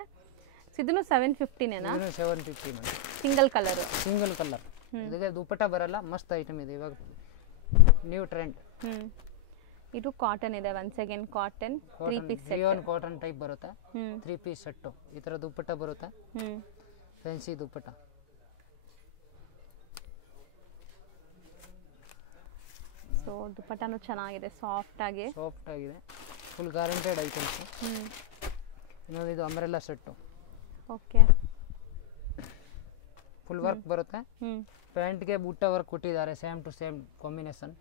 ಸೊ ಇದನ್ನು 750ನೇನಾ? 750 madam. Single colour. Single colour. ಇದಕ್ಕೆ ದುಪಟ್ಟ ಬರಲ್ಲ, ಮಸ್ತ್ ಐಟಮ್ ಇದೆ ಇವಾಗ ನ್ಯೂ ಟ್ರೆಂಡ್. ಇದು ಕಾಟನ್ ಇದೆ. Once again cotton 3 piece set. Rayon cotton type ಬರುತ್ತೆ. 3 ಪೀಸ್ ಸೆಟ್. ಈ ತರ ದುಪಟ್ಟ ಬರುತ್ತೆ, ಫ್ಯಾನ್ಸಿ ದುಪಟ್ಟ. ಸೊ ದುಪಟ್ಟನು ಚೆನ್ನಾಗಿದೆ, ಸಾಫ್ಟ್ ಆಗಿದೆ. Full guaranteed items. ಇನ್ನೊಂದು ಇದು umbrella set. Okay. Full work ಬರುತ್ತೆ. ಪ್ಯಾಂಟ್ ಗೆ ಬುಟ್ಟ ವರ್ಕ್ ಕೊಟ್ಟಿದ್ದಾರೆ, same to same combination.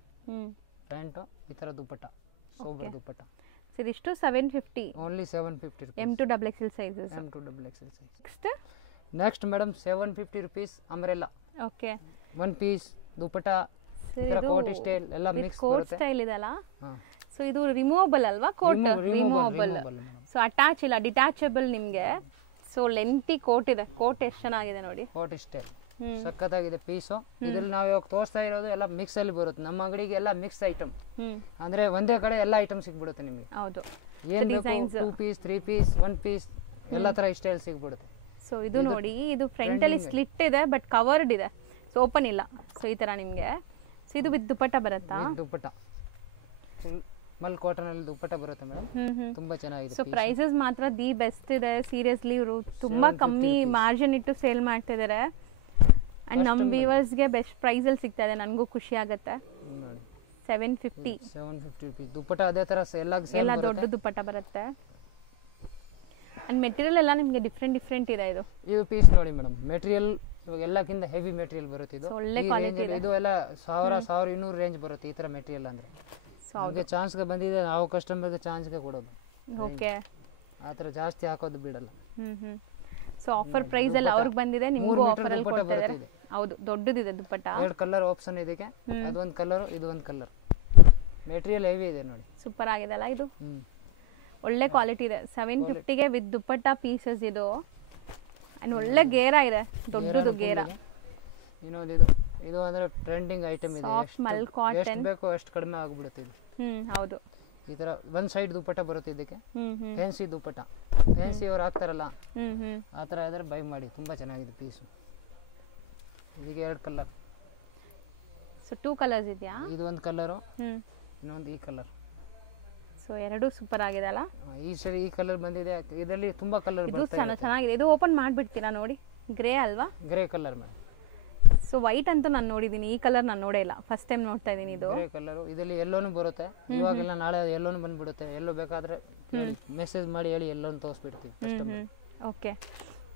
Pant ಈ ತರ ದುಪಟ್ಟ, ಸೋಬರ್ ದುಪಟ್ಟ. ಇದಿಷ್ಟು 750. Only 750 rupees. M2 XXL sizes. M2 XXL size. Next madam 750 rupees umbrella. Okay. One piece dupatta, coat style ಎಲ್ಲ ಮಿಕ್ಸ್ ಬರುತ್ತೆ. Coat style ಇದೆ ಅಲ್ಲ. ಸೊ ಇದು ರಿಮೂವಬಲ್ ಅಲ್ವಾ? Coat removable. ಸೊ ಅಟ್ಯಾಚ್ ಇಲ್ಲ, ಡಿಟ್ಯಾಚಬಲ್ ನಿಮಗೆ. ಸೊ ಲೆಂತಿ ಕೋಟ್ ಇದೆ. ಕೋಟ್ ಎಷ್ಟು ಚೆನ್ನಾಗಿದೆ ನೋಡಿ. ಕೋಟ್ ಸ್ಟೈಲ್ ಸಕ್ಕತ್ತಾಗಿದೆ ಪೀಸು. ಇದ್ರಲ್ಲಿ ನಾವು ಇವಾಗ ತೋರಿಸ್ತಾ ಇರೋದು ಎಲ್ಲ ಮಿಕ್ಸ್ ಅಲ್ಲಿ ಬರುತ್ತೆ. ನಮ್ಮ ಅಂಗಡಿಗೆ ಎಲ್ಲ ಮಿಕ್ಸ್ ಐಟಮ್, ಅಂದ್ರೆ ಒಂದೇ ಕಡೆ ಎಲ್ಲ ಐಟಮ್ ಸಿಗ್ಬಿಡುತ್ತೆ ನಿಮಗೆ. ಹೌದು. ಏನ್ ಬೇಕು 2 ಪೀಸ್ 3 ಪೀಸ್ 1 ಪೀಸ್ ಎಲ್ಲ ತರ ಸ್ಟೈಲ್ ಸಿಗ್ಬಿಡುತ್ತೆ. ಸೊ ಇದು ನೋಡಿ, ಇದು ಫ್ರಂಟ್ ಅಲ್ಲಿ ಸ್ಲಿಟ್ ಇದೆ ಬಟ್ ಕವರ್ಡ್ ಇದೆ. ಸೊ ಓಪನ್ ಇಲ್ಲ. ಸೊ ಈ ತರ ನಿಮಗೆ. ಸೊ ಇದು ವಿತ್ ದುಪಟ್ಟ ಬರುತ್ತಾ? ದುಪಟ್ಟ ಮಲ್ ಕಾಟನ್ ಅಲ್ಲಿ ದುಪಟ್ಟ ಬರುತ್ತೆ ಮೇಡಮ್. ತುಂಬಾ ಚೆನ್ನಾಗಿದೆ. ಸೊ ಪ್ರೈಸಸ್ ಮಾತ್ರ ದಿ ಬೆಸ್ಟ್ ಇದೆ. ಸೀರಿಯಸ್ಲಿ ಇವರು ತುಂಬಾ ಕಮ್ಮಿ ಮಾರ್ಜಿನ್ ಇಟ್ಟು ಸೇಲ್ ಮಾಡ್ತಾ ಇದ್ದಾರೆ. ಅಂಡ್ ನಮ್ಮ ವ್ಯೂವರ್ಸ್ ಗೆ ಬೆಸ್ಟ್ ಪ್ರೈಸ್ ಅಲ್ಲಿ ಸಿಗ್ತಾ ಇದೆ. ನನಗೂ ಖುಷಿ ಆಗುತ್ತೆ. 750 rupees ದುಪಟ್ಟ. ಅದೇ ತರ ಎಲ್ಲ ದೊಡ್ಡ ದುಪಟ್ಟ ಬರುತ್ತೆ. ಅಂಡ್ ಮೆಟೀರಿಯಲ್ ಎಲ್ಲ ನಿಮಗೆ ಡಿಫ್ರೆಂಟ್ ಇದೆ. ಇದು ಪೀಸ್ ನೋಡಿ ಮೇಡಮ್, ಮೆಟೀರಿಯಲ್ ಇವಾಗ ಎಲ್ಲಕ್ಕಿಂತ ಹೆವಿ ಮೆಟೀರಿಯಲ್ ಬರುತ್ತೆ. ಇದು ಒಳ್ಳೆ ಕ್ವಾಲಿಟಿ ಇದೆ. ಇದು ಎಲ್ಲ 1000-1200 ರೇಂಜ್ ಬರುತ್ತೆ ಈ ತರ ಮೆಟೀರಿಯಲ್. ಅಂದ್ರೆ ನಮಗೆ ಚಾನ್ಸ್ ಗೆ ಬಂದಿದೆ, ನಾವು ಕಸ್ಟಮರ್ ಗೆ ಚಾನ್ಸ್ ಗೆ ಕೊಡೋದು. ಓಕೆ. ಆ ತರ ಜಾಸ್ತಿ ಹಾಕೋದು ಬಿಡಲ್ಲ. ಸೊ ಆಫರ್ ಪ್ರೈಸ್ ಅಲ್ಲಿ ಅವ್ರಿಗೆ ಬಂದಿದೆ, ನಿಮಗೂ ಆಫರ್ ಅಲ್ಲಿ ಕೊಡ್ತಾ ಇದ್ದಾರೆ. ಹೌದು, ದೊಡ್ಡದಿದೆ ದುಪಟ್ಟ. 2 ಕಲರ್ ಆಪ್ಷನ್ ಇದಕ್ಕೆ. ಅದೊಂದು ಕಲರ್, ಇದು ಒಂದು ಕಲರ್. ಮೆಟೀರಿಯಲ್ ಹೆವಿ ಇದೆ ನೋಡಿ. ಸೂಪರ್ ಆಗಿದೆ ಅಲ್ಲ ಇದು. ಒಳ್ಳೆ ಕ್ವಾಲಿಟಿ ಇದೆ. 750ಗೆ ವಿತ್ ದುಪಟ್ಟ ಪೀಸಸ್ ಇದು. ಅಂಡ್ ಒಳ್ಳೆ ಗೇರ ಇದೆ, ದೊಡ್ಡದು ಗೇರ. ಇನ್ನೊಂದು ಇದು ಅಂದ್ರೆ ಟ್ರೆಂಡಿಂಗ್ ಐಟಮ್ ಇದೆ. Soft mul cotton. ಎಷ್ಟು ಬೇಕೋ ಅಷ್ಟು ಕಡಿಮೆ ಆಗಿಬಿಡುತ್ತೆ ಇದು. ಹೌದು. ಈ ತರ ಒನ್ ಸೈಡ್ ದುಪಟ್ಟ ಬರುತ್ತೆ ಇದಕ್ಕೆ. ಫ್ಯಾನ್ಸಿ ದುಪಟ್ಟ, ಫ್ಯಾನ್ಸಿ ಅವ್ರು ಹಾಕ್ತಾರಲ್ಲ ಆ ತರ ಇದ್ರೆ ಬೈ ಮಾಡಿ. ತುಂಬಾ ಚೆನ್ನಾಗಿದೆ ಪೀಸು. ಇದಕ್ಕೆ 2 ಕಲರ್. ಸೊ 2 ಕಲರ್ಸ್ ಇದೆಯಾ? ಇದು ಒಂದು ಕಲರು, ಇನ್ನೊಂದು ಈ ಕಲರ್. ಸೊ ಎರಡು ಸೂಪರ್ ಆಗಿದೆ ಅಲ್ಲ. ಈ ಸರಿ ಈ ಕಲರ್ ಬಂದಿದೆ. ಇದರಲ್ಲಿ ತುಂಬಾ ಕಲರ್ ಬರುತ್ತೆ. ಇದು ಚೆನ್ನಾಗಿದೆ. ಇದು ಓಪನ್ ಮಾಡ್ಬಿಡ್ತೀರಾ ನೋಡಿ. ಗ್ರೇ ಅಲ್ವಾ? Grey colour madam. So white ಅಂತೂ ನಾನು ನೋಡಿದ್ದೀನಿ, ಈ ಕಲರ್ ನಾನು ನೋಡೇ ಇಲ್ಲ, ಫಸ್ಟ್ ಟೈಮ್ ನೋಡ್ತಾ ಇದ್ದೀನಿ. ಇದು ಗ್ರೇ ಕಲರ್. ಇದರಲ್ಲಿ ಯೆಲ್ಲೋನು ಬರುತ್ತೆ. ಇವಾಗೆಲ್ಲ ನಾಳೆ ಯೆಲ್ಲೋನು ಬಂದ್ಬಿಡುತ್ತೆ. ಯೆಲ್ಲೋ ಬೇಕಾದ್ರೆ ಮೆಸೇಜ್ ಮಾಡಿ ಹೇಳಿ, ಯೆಲ್ಲೋನು ತೋರಿಸ್ಬಿಡ್ತೀವಿ ಕಸ್ಟಮರ್. ಓಕೆ.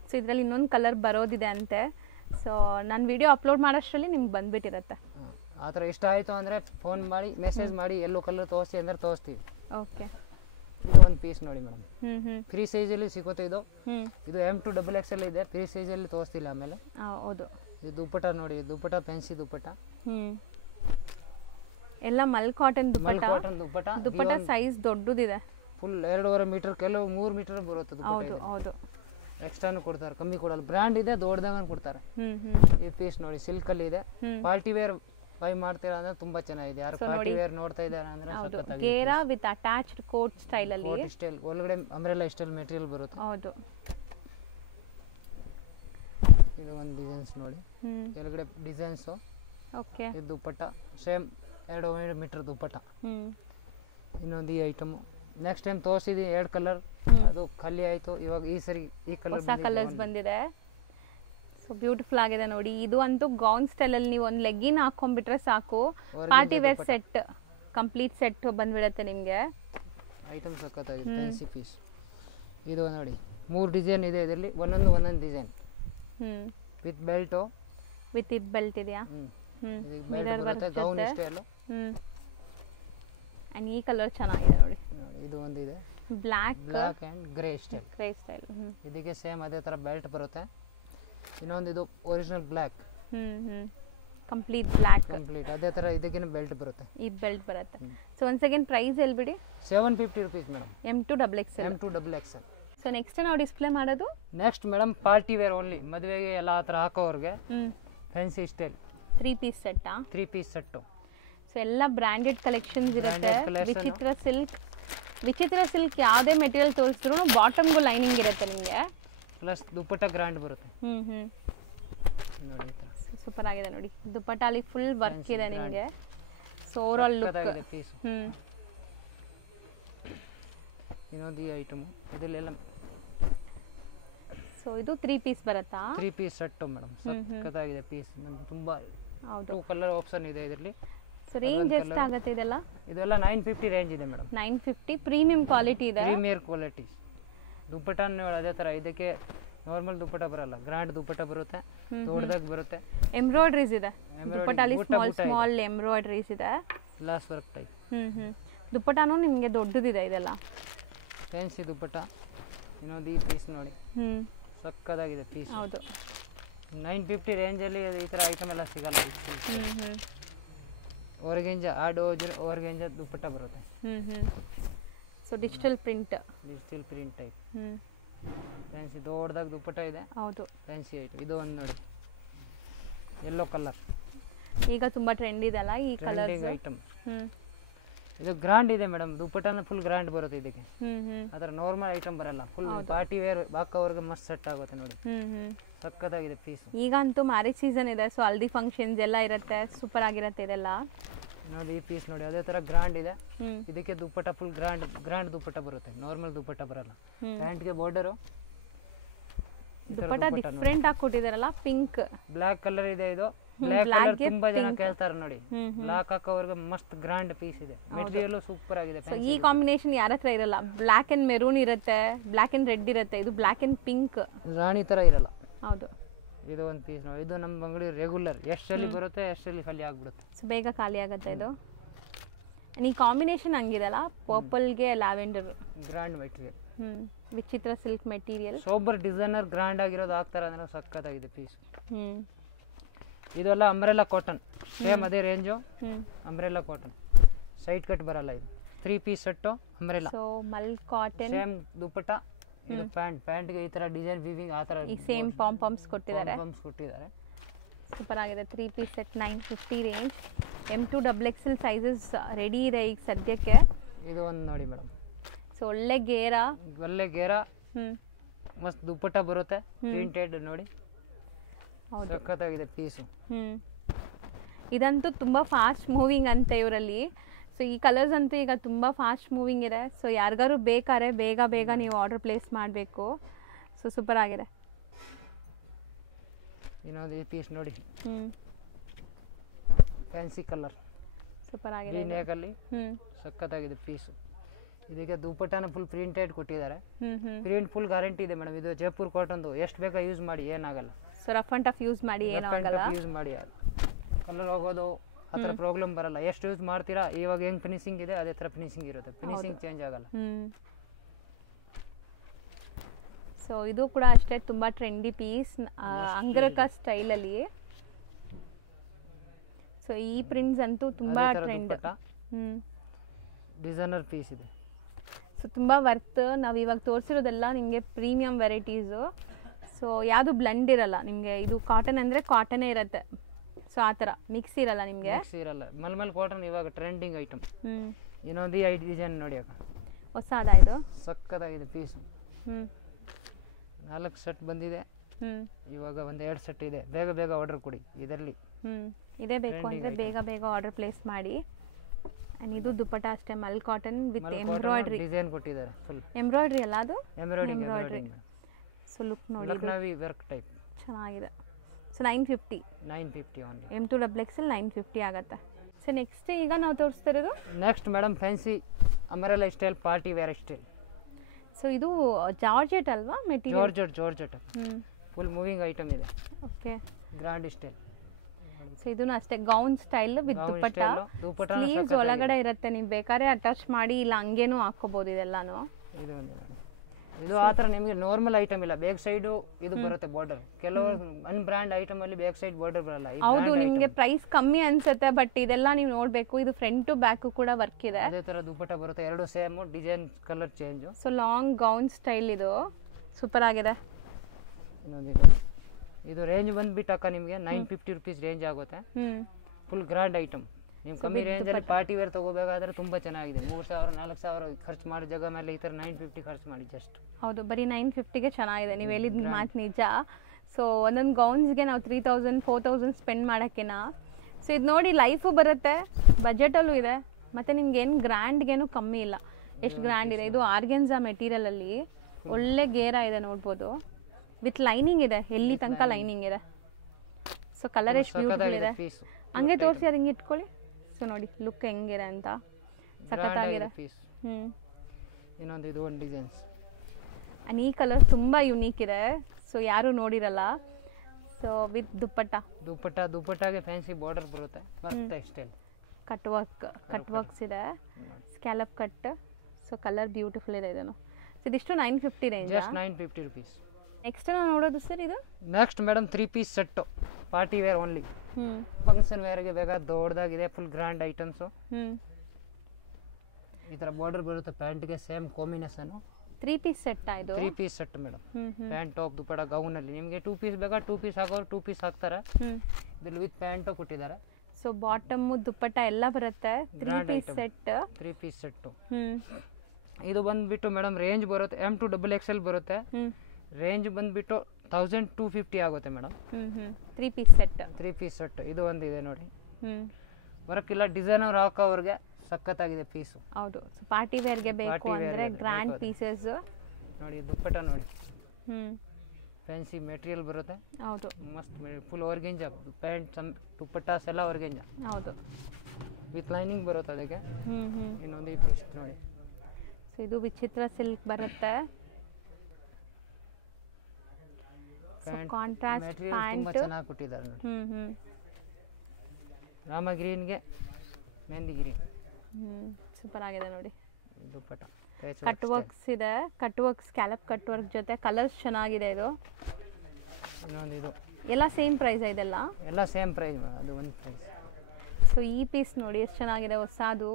ಸೊ ಇದರಲ್ಲಿ ಇನ್ನೊಂದು ಕಲರ್ ಬರೋದಿದೆ ಅಂತೆ. ಸೊ ನಾನು ವಿಡಿಯೋ ಅಪ್ಲೋಡ್ ಮಾಡೋಷ್ಟರಲ್ಲಿ ನಿಮ್ಗೆ ಬಂದ್ಬಿಟ್ಟಿರುತ್ತೆ. ಆ ಥರ ಇಷ್ಟ ಆಯಿತು ಅಂದರೆ ಫೋನ್ ಮಾಡಿ ಮೆಸೇಜ್ ಮಾಡಿ, ಎಲ್ಲೋ ಕಲರ್ ತೋರಿಸಿ ಅಂದ್ರೆ ತೋರಿಸ್ತೀವಿ. ಓಕೆ. ಇದು ಒಂದು ಪೀಸ್ ನೋಡಿ ಮೇಡಮ್, ಹ್ಮ್. ಫ್ರೀ ಸೈಜಲ್ಲಿ ಸಿಗುತ್ತೆ ಇದು. ಹ್ಮ್. ಇದು M2XXL ಇದೆ, ಫ್ರೀ ಸೈಜಲ್ಲಿ ತೋರಿಸ್ತಿಲ್ಲ. ಆಮೇಲೆ ಹೌದು. ಇದು ದುಪ್ಪಟ ನೋಡಿ, ದುಪ್ಪಟ ಫ್ಯಾನ್ಸಿ ದುಪ್ಪಟ. ಎಲ್ಲ mul cotton dupatta. Cotton dupatta. Dupatta size ದೊಡ್ಡದಿದೆ, ಫುಲ್ 2.5 ಮೀಟರ್, ಕೆಲವು 3 ಮೀಟರ್ ಬರುತ್ತೆ ದುಪ್ಪಟ. ಹೌದು ಹೌದು. ಎಕ್ಸ್ಟ್ರಾನು ಕೊಡ್ತಾರೆ, ಕಮ್ಮಿ ಕೊಡಲ್ಲ. ಬ್ರ್ಯಾಂಡ್ ಇದೆ, ದೊಡ್ಡದಾಗ ಕೊಡ್ತಾರೆ. ಈ ಪೀಸ್ ನೋಡಿ ಸಿಲ್ಕ್ ಅಲ್ಲಿ ಇದೆ. ಪಾರ್ಟಿ ವೇರ್ ಬೈ ಮಾಡ್ತೀರಾ ಅಂದ್ರೆ ತುಂಬಾ ಚೆನ್ನಾಗಿದೆ. ಯಾರು ಪಾರ್ಟಿ ವೇರ್ ನೋಡ್ತಾ ಇದ್ದಾರೆ ಅಂದ್ರೆ ಸಖತ್ತಾಗಿದೆ. ಗೇರಾ ವಿತ್ ಅಟ್ಯಾಚ್ಡ್ ಕೋಟ್ ಸ್ಟೈಲ್ ಅಲ್ಲಿ, ಕೋಟ್ ಸ್ಟೈಲ್ ಒಳಗಡೆ ಅಂಬ್ರೆಲಾ ಸ್ಟೈಲ್ ಮೆಟೀರಿಯಲ್ ಬರುತ್ತೆ. ಹೌದು. ಇದು ಒಂದು ಡಿಸೈನ್ಸ್ ನೋಡಿ, ಕೆಳಗಡೆ ಡಿಸೈನ್ಸ್. ಓಕೆ. ಇದು ದುಪ್ಪಟ್ಟ ಸೇಮ್ 2 ಮೀಟರ್ ದುಪ್ಪಟ್ಟ. ಇನ್ನೊಂದು ಈ ಐಟಮ್ ನೆಕ್ಸ್ಟ್ ಟೈಮ್ ತೋರಿಸಿದೀನಿ 2 ಕಲರ್, ಅದು ಖಾಲಿ ಆಯ್ತು. ಇವಾಗ ಈ ಸರಿ ಈ ಕಲರ್ ಹೊಸ ಕಲರ್ಸ್ ಬಂದಿದೆ. ಸೊ ಬ್ಯೂಟಿಫುಲ್ ಆಗಿದೆ ನೋಡಿ. ಇದು ಅಂತೂ ಗೌನ್ ಸ್ಟೈಲ್ ಅಲ್ಲಿ ನೀವು ಒಂದು ಲೆಗ್ಗಿನ್ ಹಾಕೊಂಡ್ಬಿಟ್ರೆ ಸಾಕು, party wear set complete set ಬಂದ್ಬಿಡುತ್ತೆ ನಿಮಗೆ. ಐಟಮ್ ಸಖತ್ತಾಗಿದೆ, ಫ್ಯಾನ್ಸಿ ಪೀಸ್. ಇದು ನೋಡಿ 3 ಡಿಸೈನ್ ಇದೆ ಇದರಲ್ಲಿ, ಒಂದೊಂದು design. With belt. With belt ಇದೆಯಾ? ಮಿರರ್ ಬರುತ್ತೆ, ಗೌನ್ ಸ್ಟೈಲ್. ಅಂಡ್ ಈ ಕಲರ್ ಚೆನ್ನಾಗಿದೆ ನೋಡಿ. ಇದು ಒಂದಿದೆ ಬ್ಲಾಕ್ ಅಂಡ್ ಗ್ರೇ ಸ್ಟೈಲ್. ಇದಕ್ಕೆ ಸೇಮ್ ಅದೇ ತರ ಬೆಲ್ಟ್ ಬರುತ್ತೆ. ಇನ್ನೊಂದು ಇದು original black. Complete black, complete ಅದೇ ತರ ಇದಕ್ಕೆ ಬೆಲ್ಟ್ ಬರುತ್ತೆ. ಈ ಬೆಲ್ಟ್ ಬರುತ್ತೆ. ಸೊ ಒನ್ಸ್ ಅಗೇನ್ ಪ್ರೈಸ್ ಹೇಳ್ಬಿಡಿ. 750 rupees madam. M2XXL. So next ನಾವು ಡಿಸ್ಪ್ಲೇ ಮಾಡೋದು next madam party wear only, ಮದುವೆಗೆ ಎಲ್ಲ ಆ ಥರ ಹಾಕೋರ್ಗೆ ಫ್ಯಾನ್ಸಿ ಸ್ಟೈಲ್ 3 ಪೀಸ್ ಸೆಟ್ಟಾ? 3 ಪೀಸ್ ಸೆಟ್ಟು. ಸೊ ಎಲ್ಲ ಬ್ರ್ಯಾಂಡೆಡ್ ಕಲೆಕ್ಷನ್ಸ್ ಇರುತ್ತೆ. ವಿಚಿತ್ರ ಸಿಲ್ಕ್ ಯಾವುದೇ ಮೆಟೀರಿಯಲ್ ತೋರಿಸಿದ್ರು ಬಾಟಮ್ಗೂ ಲೈನಿಂಗ್ ಇರುತ್ತೆ ನಿಮಗೆ. ಪ್ಲಸ್ ದುಪ್ಪಟ್ಟ ಗ್ರ್ಯಾಂಡ್ ಬರುತ್ತೆ ನೋಡಿ. ಸೂಪರ್ ಆಗಿದೆ ನೋಡಿ, ದುಪ್ಪಟ್ಟ ಅಲ್ಲಿ ಫುಲ್ ವರ್ಕ್ ಇದೆ ನಿಮಗೆ. So over all look. ಇನ್ನೊಂದು ಈ ಐಟಮ್ ಇದೆಲ್ಲ. ಸೊ ಇದು 3 ಪೀಸ್ ಬರುತ್ತಾ? 3 ಪೀಸ್ ಸೆಟ್ ಮೇಡಮ್, ಸಕ್ಕತ್ತಾಗಿದೆ ಪೀಸ್. ನಮ್ಗೆ ತುಂಬಾ 2 ಕಲರ್ ಆಪ್ಷನ್ ಇದೆ ಇದರಲ್ಲಿ. ಸೊ ರೇಂಜ್ ಎಷ್ಟು ಆಗುತ್ತೆ ಇದೆಲ್ಲ? ಇದೆಲ್ಲ 950 ರೇಂಜ್ ಇದೆ ಮೇಡಮ್. 950 ಪ್ರೀಮಿಯಂ ಕ್ವಾಲಿಟಿ ಇದೆ. ಪ್ರೀಮಿಯರ್ ಕ್ವಾಲಿಟಿ ದುಪ್ಪಟ್ಟ ಅದೇ ತರ. ಇದಕ್ಕೆ ನಾರ್ಮಲ್ ದುಪ್ಪಟ್ಟ ಬರಲ್ಲ, ಗ್ರ್ಯಾಂಡ್ ದುಪ್ಪಟ್ಟ ಬರುತ್ತೆ, ದೊಡ್ಡದಾಗಿ ಬರುತ್ತೆ. ಎಂಬ್ರಾಯ್ಡರೀಸ್ ಇದೆ ದುಪ್ಪಟ್ಟಲ್ಲಿ, ಸ್ಮಾಲ್ ಎಂಬ್ರಾಯ್ಡರೀಸ್ ಇದೆ, ಗ್ಲಾಸ್ ವರ್ಕ್ ಟೈಪ್. ದುಪ್ಪಟ್ಟನೂ ನಿಮಗೆ ದೊಡ್ಡದಿದೆ ಇದೆಲ್ಲ. ಫ್ಯಾನ್ಸಿ ದುಪ್ಪಟ್ಟ. ಇನ್ನೊಂದು ಈ ಪೀಸ್ ನೋಡಿ, ಸಕ್ಕದಾಗಿದೆ ಪೀಸ್. ಹೌದು. 950 ರೇಂಜಲ್ಲಿ ಈ ಥರ ಐಟಮ್ ಎಲ್ಲ ಸಿಗಲ್ಲ. ಆರ್ಗೆಂಜ ಆರ್ಗೆಂಜ ದುಪ್ಪಟ್ಟ ಬರುತ್ತೆ. So digital print type. Fancy ದೊಡ್ಡದಾಗಿ ದುಪ್ಪಟ್ಟ ಇದೆ. ಹೌದು, ಫ್ಯಾನ್ಸಿ ಐಟಮ್. ಇದು ಒಂದು ನೋಡಿ, ಯೆಲ್ಲೋ ಕಲರ್. ಈಗ ತುಂಬಾ ಟ್ರೆಂಡ್ ಇದೆ ಅಲ್ಲ ಈ ಕಲರ್ ಐಟಮ್. ಇದು ಗ್ರ್ಯಾಂಡ್ ಇದೆ ಮೇಡಮ್, ದುಪ್ಪಟ್ಟನ ಫುಲ್ ಗ್ರ್ಯಾಂಡ್ ಬರುತ್ತೆ ಇದಕ್ಕೆ. ಅದರ ನಾರ್ಮಲ್ ಐಟಮ್ ಬರಲ್ಲ, ಫುಲ್ ಪಾರ್ಟಿ ವೇರ್ ಬಾಕೋರ್ಗೆ ಮಸ್ತ್ ಸೆಟ್ ಆಗುತ್ತೆ ನೋಡಿ. ಸಕ್ಕತ್ತಾಗಿದೆ ಪೀಸ್. ಈಗ ಅಂತೂ ಮ್ಯಾರೇಜ್ ಸೀಸನ್ ಇದೆ, ಸೊ ಹಲ್ದಿ ಫಂಕ್ಷನ್ಸ್ ಎಲ್ಲ ಇರುತ್ತೆ, ಸೂಪರ್ ಆಗಿರುತ್ತೆ ಇದೆಲ್ಲ. ನೋಡಿ ಈ ಪೀಸ್ ನೋಡಿ, ಅದೇ ತರ ಗ್ರ್ಯಾಂಡ್ ಇದೆ. ಇದಕ್ಕೆ ದುಪ್ಪಟ್ಟ ಫುಲ್ ಗ್ರ್ಯಾಂಡ್ ದುಪ್ಪಟ್ಟ ಬರುತ್ತೆ, ನಾರ್ಮಲ್ ದುಪ್ಪಟ್ಟ ಬರಲ್ಲ. ಪ್ಯಾಂಟ್ಗೆ ಬಾರ್ಡರ್ ದುಪ್ಪಟ್ಟ ಡಿಫರೆಂಟ್ ಆಗಿ ಕೊಟ್ಟಿದಾರಲ್ಲ, ಪಿಂಕ್ ಬ್ಲಾಕ್ ಕಲರ್ ಇದೆ. ಇದು ಬ್ಲಾಕ್ ಕಲರ್ ತುಂಬಾ ಜನ ಕೇಳ್ತಾರೆ ನೋಡಿ. ಬ್ಲಾಕ್ ಹಾಕೋರ್ಗೆ ಮಸ್ತ್ ಗ್ರ್ಯಾಂಡ್ ಪೀಸ್ ಇದೆ, ಮೆಟೀರಿಯಲ್ ಸೂಪರ್ ಆಗಿದೆ. ಸೊ ಈ ಕಾಂಬಿನೇಷನ್ ಯಾರ ಹತ್ರ ಇರಲ್ಲ. ಬ್ಲಾಕ್ ಅಂಡ್ ಮೆರೂನ್ ಇರುತ್ತೆ, ಬ್ಲಾಕ್ ಅಂಡ್ ರೆಡ್ ಇರುತ್ತೆ, ಇದು ಬ್ಲಾಕ್ ಅಂಡ್ ಪಿಂಕ್ ರಾಣಿ ತರ ಇರಲ್ಲ. ಹೌದು. ಇದು ಒಂದು ಪೀಸ್ ನೋಡಿ, ಇದು ನಮ್ಮ ಅಂಗಡಿ ರೆಗ್ಯುಲರ್ ಎಷ್ಟಲ್ಲಿ ಬರುತ್ತೆ ಎಷ್ಟಲ್ಲಿ ಖಾಲಿ ಆಗ್ಬಿಡುತ್ತೆ. ಸೊ ಬೇಗ ಖಾಲಿ ಆಗುತ್ತೆ ಇದು. ಈ ಕಾಂಬಿನೇಷನ್ ಹಂಗಿದಲ್ಲ, ಪರ್ಪಲ್ಗೆ ಲ್ಯಾವೆಂಡರ್, ಗ್ರ್ಯಾಂಡ್ ಮೆಟೀರಿಯಲ್. ವಿಚಿತ್ರ silk material, sober designer grand ಆಗಿರೋದು ಹಾಕ್ತಾರೆ ಅಂದ್ರೆ ಸಕ್ಕತ್ತಾಗಿದೆ ಪೀಸ್. ಇದೆಲ್ಲ ಅಂಬ್ರೆಲಾ ಕಾಟನ್, ಸೇಮ್ ಅದೇ range. Umbrella cotton side cut ಬರಲ್ಲ. ಇದು 3 piece set umbrella. So mul cotton, same dupatta. ಇದು ಪ್ಯಾಂಟ್ಗೆ ಈ ತರ ಡಿಸೈನ್ ವೀವಿಂಗ್ ಆ ತರ ಈ ಸೇಮ್ ಪಾಂಪ್ಸ್ ಕೊಟ್ಟಿದ್ದಾರೆ. ಸೂಪರ್ ಆಗಿದೆ. 3 piece set 950 range. M2XXL sizes ready ಇದೆ ಈಗ ಸದ್ಯಕ್ಕೆ. ಇದು ಒಂದು ನೋಡಿ ಮೇಡಮ್, ಸೊ ಒಳ್ಳೆ ಗೇರಾ ಮಸ್ತ್ ದುಪ್ಪಟ್ಟ ಬರುತ್ತೆ, ಪ್ರಿಂಟೆಡ್ ನೋಡಿ. ಸಖತ್ತಾಗಿದೆ ಪೀಸು. ಇದಂತೂ ತುಂಬಾ ಫಾಸ್ಟ್ ಮೂವಿಂಗ್ ಅಂತೆ ಇವರಲ್ಲಿ. ಸೊ ಈ ಕಲರ್ಸ್ ಅಂತೂ ಈಗ ತುಂಬಾ ಫಾಸ್ಟ್ ಮೂವಿಂಗ್ ಇದೆ. ಸೊ ಯಾರಿಗಾರು ಬೇಕಾದ್ರೆ ಬೇಗ ನೀವು ಆರ್ಡರ್ ಪ್ಲೇಸ್ ಮಾಡಬೇಕು. ಸೊ ಸೂಪರ್ ಆಗಿದೆ. ಇನ್ನೊಂದು ಈ ಪೀಸ್ ನೋಡಿ, ಫ್ಯಾನ್ಸಿ ಕಲರ್, ಸೂಪರ್ ಆಗಿದೆ. ಈ ನೇಕಲ್ಲಿ ಸಖತ್ತಾಗಿದೆ ಪೀಸು. ಇದಕ್ಕೆ ದುಪ್ಪಟ್ಟನ ಫುಲ್ ಪ್ರಿಂಟೆಡ್ ಕೊಟ್ಟಿದ್ದಾರೆ. ಪ್ರಿಂಟ್ ಫುಲ್ ಗ್ಯಾರಂಟಿ ಇದೆ ಮೇಡಮ್. ಇದು ಜೈಪುರ್ ಕಾಟನ್ದು, ಎಷ್ಟು ಬೇಕಾ ಯೂಸ್ ಮಾಡಿ, ಏನಾಗಲ್ಲ. So rough and tough use ಮಾಡಿ ಏನಾಗಲ್ಲ. ಯೂಸ್ ಮಾಡಿ ಕಲರ್ ಹೋಗೋದು ಆ ಥರ ಪ್ರಾಬ್ಲಮ್ ಬರಲ್ಲ. ಎಷ್ಟು ಯೂಸ್ ಮಾಡ್ತೀರಾ ಇವಾಗ ಹೆಂಗ್ ಫಿನಿಶಿಂಗ್ ಇದೆ ಅದೇ ಥರ ಫಿನಿಶಿಂಗ್ ಇರುತ್ತೆ, ಫಿನಿಶಿಂಗ್ ಚೇಂಜ್ ಆಗಲ್ಲ. ಸೊ ಇದು ಕೂಡ ಅಷ್ಟೇ ತುಂಬ ಟ್ರೆಂಡಿ ಪೀಸ್, ಅಂಗರಕ ಸ್ಟೈಲಲ್ಲಿ. ಸೊ ಈ ಪ್ರಿಂಟ್ಸ್ ಅಂತೂ ತುಂಬ ಟ್ರೆಂಡ್. ಡಿಸೈನರ್ ಪೀಸ್ ಇದೆ. ಸೊ ತುಂಬ ವರ್ತ್. ನಾವು ಇವಾಗ ತೋರಿಸಿರೋದೆಲ್ಲ ನಿಮಗೆ ಪ್ರೀಮಿಯಂ ವೆರೈಟೀಸು. ಸೊ ಯಾವುದು ಬ್ಲೆಂಡ್ ಇರಲ್ಲ ನಿಮಗೆ. ಇದು ಕಾಟನ್ ಅಂದರೆ ಕಾಟನೇ ಇರುತ್ತೆ. ಸೊ ಆ ಥರ ಮಿಕ್ಸ್ ಇರಲ್ಲ ನಿಮಗೆ. ಮಿಕ್ಸ್ ಇರಲ್ಲ. ಮಲ್ಮಲ್ ಕಾಟನ್ ಇವಾಗ ಟ್ರೆಂಡಿಂಗ್ ಐಟಮ್. ಇನ್ನೊಂದು ಈ ಡಿಸೈನ್ ನೋಡಿ ಅಕ್ಕ, ಹೊಸದಾ ಇದು? ಸಕ್ಕತ್ತಾಗಿದೆ ಪೀಸು. 4 ಸೆಟ್ ಬಂದಿದೆ. ಇವಾಗ ಒಂದು 2 ಸೆಟ್ ಇದೆ. ಬೇಗ ಬೇಗ ಆರ್ಡರ್ ಕೊಡಿ ಇದರಲ್ಲಿ. ಇದೇ ಬೇಕು ಅಂದರೆ ಬೇಗ ಬೇಗ ಆರ್ಡರ್ ಪ್ಲೇಸ್ ಮಾಡಿ. ಆ್ಯಂಡ್ ಇದು ದುಪ್ಪಟ್ಟ ಅಷ್ಟೇ, mul cotton with embroidery design ಕೊಟ್ಟಿದ್ದಾರೆ. ಫುಲ್ ಎಂಬ್ರಾಯ್ಡ್ರಿ ಅಲ್ಲ ಅದು? ಎಂಬ್ರಾಯ್ಡ್ರಿ. ಸೊ ಲುಕ್ ನೋಡಿ, ಲಕ್ನವಿ ವರ್ಕ್ ಟೈಪ್ ಚೆನ್ನಾಗಿದೆ. So 950 only. M2XXL 950 ಆಗುತ್ತೆ. ಸೊ ನೆಕ್ಸ್ಟ್ ಈಗ ನಾವು ತೋರಿಸ್ತಾ ಇರೋದು next madam fancy umbrella style party wear style. So ಇದು ಜಾರ್ಜೆಟ್ ಅಲ್ವಾ material? Georgette full moving item ಇದೆ. Okay, grand style. ಸೊ ಇದನ್ನು ಅಷ್ಟೇ gown style with dupatta. Sleeves ಒಳಗಡೆ ಇರುತ್ತೆ, ನೀವು ಬೇಕಾದ್ರೆ ಅಟ್ಯಾಚ್ ಮಾಡಿ ಇಲ್ಲ ಹಂಗೇನು ಹಾಕೋಬಹುದು ಇದೆಲ್ಲಾನು. ಇದು ಆ ಥರ ನಿಮಗೆ ನಾರ್ಮಲ್ ಐಟಮ್ ಇಲ್ಲ. ಬ್ಯಾಕ್ ಸೈಡ್ ಇದು ಬರುತ್ತೆ ಬಾರ್ಡರ್. ಕೆಲವು ಅನ್ ಬ್ರ್ಯಾಂಡ್ ಐಟಮ್ ಅಲ್ಲಿ ಬ್ಯಾಕ್ ಸೈಡ್ ಬಾರ್ಡರ್ ಬರಲ್ಲ. ಹೌದು, ನಿಮಗೆ ಪ್ರೈಸ್ ಕಮ್ಮಿ ಅನ್ಸುತ್ತೆ, ಬಟ್ ಇದೆಲ್ಲ ನೀವು ನೋಡಬೇಕು. ಇದು ಫ್ರಂಟ್ ಟು ಬ್ಯಾಕ್ ಕೂಡ ವರ್ಕ್ ಇದೆ. ಅದೇ ತರ ದುಪ್ಪಟ್ಟ ಬರುತ್ತೆ, ಎರಡು same, design colour change. So long gown style ಇದು ಸೂಪರ್ ಆಗಿದೆ. ಇದು ರೇಂಜ್ ಬಂದ್ಬಿಟ್ಟು ಅಕ್ಕ ನಿಮಗೆ 950 ರುಪೀಸ್ ರೇಂಜ್ ಆಗುತ್ತೆ. Full grand item. ನೀವು ಕಮ್ಮಿ ರೇಂಜ್ ಅಲ್ಲಿ ಪಾರ್ಟಿ ವೇರ್ ತಗೋಬೇಕಾದ್ರೆ ತುಂಬಾ ಚೆನ್ನಾಗಿದೆ. 3000 4000 ಖರ್ಚು ಮಾಡೋ ಜಾಗ ಮೇಲೆ ಈ ತರ 950 ಖರ್ಚು ಮಾಡಿ ಜಸ್ಟ್. ಹೌದು, ಬರೀ 950ಗೆ ಚೆನ್ನಾಗಿದೆ. ನೀವು ಹೇಳಿದ ಮಾತು ನಿಜ. ಸೊ ಒಂದೊಂದು ಗೌನ್ಸ್ಗೆ ನಾವು 3000 4000 ಸ್ಪೆಂಡ್ ಮಾಡೋಕ್ಕಿನ. ಸೊ ಇದು ನೋಡಿ, ಲೈಫು ಬರುತ್ತೆ, ಬಜೆಟಲ್ಲೂ ಇದೆ, ಮತ್ತು ನಿಮ್ಗೆ ಏನು ಗ್ರ್ಯಾಂಡ್ಗೇನು ಕಮ್ಮಿ ಇಲ್ಲ. ಎಷ್ಟು ಗ್ರ್ಯಾಂಡ್ ಇದೆ. ಇದು ಆರ್ಗೆನ್ಸಾ ಮೆಟೀರಿಯಲಲ್ಲಿ ಒಳ್ಳೆ ಗೇರ ಇದೆ ನೋಡ್ಬೋದು. ವಿತ್ ಲೈನಿಂಗ್ ಇದೆ, ಎಲ್ಲಿ ತನಕ ಲೈನಿಂಗ್ ಇದೆ. ಸೊ ಕಲರ್ ಎಷ್ಟು ಬ್ಯೂಟಿಫುಲ್ ಇದೆ. ಹಂಗೆ ತೋರಿಸಿ ಅದು ಹಿಂಗೆ ಇಟ್ಕೊಳ್ಳಿ. ಸೊ ನೋಡಿ ಲುಕ್ ಹೆಂಗಿದೆ ಅಂತ, ಸಖತ್ತಾಗಿದೆ. ಇನ್ನೊಂದು ಇದು ಒಂದು ಡಿಸೈನ್ಸ್. ಆ್ಯಂಡ್ ಈ ಕಲರ್ ತುಂಬ ಯುನೀಕ್ ಇದೆ. ಸೊ ಯಾರು ನೋಡಿರಲ್ಲ. ಸೊ ವಿತ್ ದುಪ್ಪಟ್ಟಾಗೆ ಫ್ಯಾನ್ಸಿ ಬಾರ್ಡರ್ ಬರುತ್ತೆ. ಸ್ಟೈಲ್ ಕಟ್ ವರ್ಕ್ಸ್ ಇದೆ, scallop cut. So colour beautiful ಇದೆ. ಇದನ್ನು ಇದಿಷ್ಟು 950 ರೇಂಜ್. Just 950 rupees. ನೆಕ್ಸ್ಟ್ ನಾವು ನೋಡೋದು ಸರ್ ಇದು next madam 3 piece set party wear only. Function ವೇರ್ಗೆ ಬೇಕಾದ ದೊಡ್ಡದಾಗಿದೆ. Full grand items. ಈ ಥರ ಬಾರ್ಡರ್ ಬರುತ್ತೆ ಪ್ಯಾಂಟ್ಗೆ, ಸೇಮ್ ಕಾಂಬಿನೇಷನ್. 3 ಪೀಸ್ ಸೆಟ್ ಇದು. 3 piece set madam. Pant top dupatta gown ಅಲ್ಲಿ ನಿಮಗೆ 2 ಪೀಸ್ ಬೇಕಾ 2 ಪೀಸ್ ಹಾಕೋರು 2 ಪೀಸ್ ಹಾಕ್ತಾರೆ. ಇದ್ರಲ್ಲಿ ವಿತ್ ಪ್ಯಾಂಟ್ ಕೊಟ್ಟಿದ್ದಾರೆ. ಸೊ ಬಾಟಮ್ ದುಪ್ಪಟ್ಟ ಎಲ್ಲ ಬರುತ್ತೆ. 3 ಪೀಸ್ ಸೆಟ್. 3 piece set. ಇದು ಬಂದ್ಬಿಟ್ಟು ಮೇಡಮ್ ರೇಂಜ್ ಬರುತ್ತೆ M2XXL ಬರುತ್ತೆ. ರೇಂಜ್ ಬಂದ್ಬಿಟ್ಟು 1250 ಆಗುತ್ತೆ madam. 3 piece set. 3 piece set. ಇದು ಒಂದಿದೆ ನೋಡಿ, ವರ್ಕ್ ಇಲ್ಲ, ಡಿಸೈನರ್ ಹಾಕೋವ್ರಿಗೆ ಸಖತ್ತಾಗಿದೆ ಪೀಸು. ಹೌದು, ಸೊ ಪಾರ್ಟಿ ವೇರ್ಗೆ ಬೇಕು ಅಂದ್ರೆ ಗ್ರ್ಯಾಂಡ್ ಪೀಸಸ್ ನೋಡಿ. ದುಪ್ಪಟ್ಟ ನೋಡಿ, ಫ್ಯಾನ್ಸಿ ಮೆಟೀರಿಯಲ್ ಬರುತ್ತೆ. ಹೌದು, ಮಸ್ತ್ ಫುಲ್ ಆರ್ಗೆಂಜಾ. ಪ್ಯಾಂಟ್ ದುಪ್ಪಟ್ಟಾಸ್ ಎಲ್ಲ ಆರ್ಗೆಂಜಾ. ಹೌದು, ವಿತ್ ಲೈನಿಂಗ್ ಬರುತ್ತೆ ಅದಕ್ಕೆ. ಇನ್ನೊಂದು ಈ ಪೀಸ್ ನೋಡಿ. ಸೊ ಇದು ವಿಚಿತ್ರ ಸಿಲ್ಕ್ ಬರುತ್ತೆ. ಕಾಂಟ್ರಾಸ್ಟ್ ಪ್ಯಾಂಟ್ ಚೆನ್ನಾಗಿ ಕೊಟ್ಟಿದ್ದಾರೆ ನೋಡಿ. ರಾಮ ಗ್ರೀನ್ಗೆ ಮೆಹಂದಿ ಗ್ರೀನ್. ಸೂಪರ್ ಆಗಿದೆ ನೋಡಿ. ದುಪ್ಪಟ್ಟ ಕಟ್ ವರ್ಕ್ಸ್ ಇದೆ. Cut work, scallop cut work ಜೊತೆ ಕಲರ್ಸ್ ಚೆನ್ನಾಗಿದೆ. ಇದು ಇನ್ನೊಂದು ಇದು ಎಲ್ಲ ಸೇಮ್ ಪ್ರೈಸ್ ಇದೆಲ್ಲ? ಎಲ್ಲ ಸೇಮ್ ಪ್ರೈಸ್, ಅದು ಒಂದು ಪ್ರೈಸ್. ಸೊ ಈ ಪೀಸ್ ನೋಡಿ ಎಷ್ಟು ಚೆನ್ನಾಗಿದೆ, ಹೊಸದು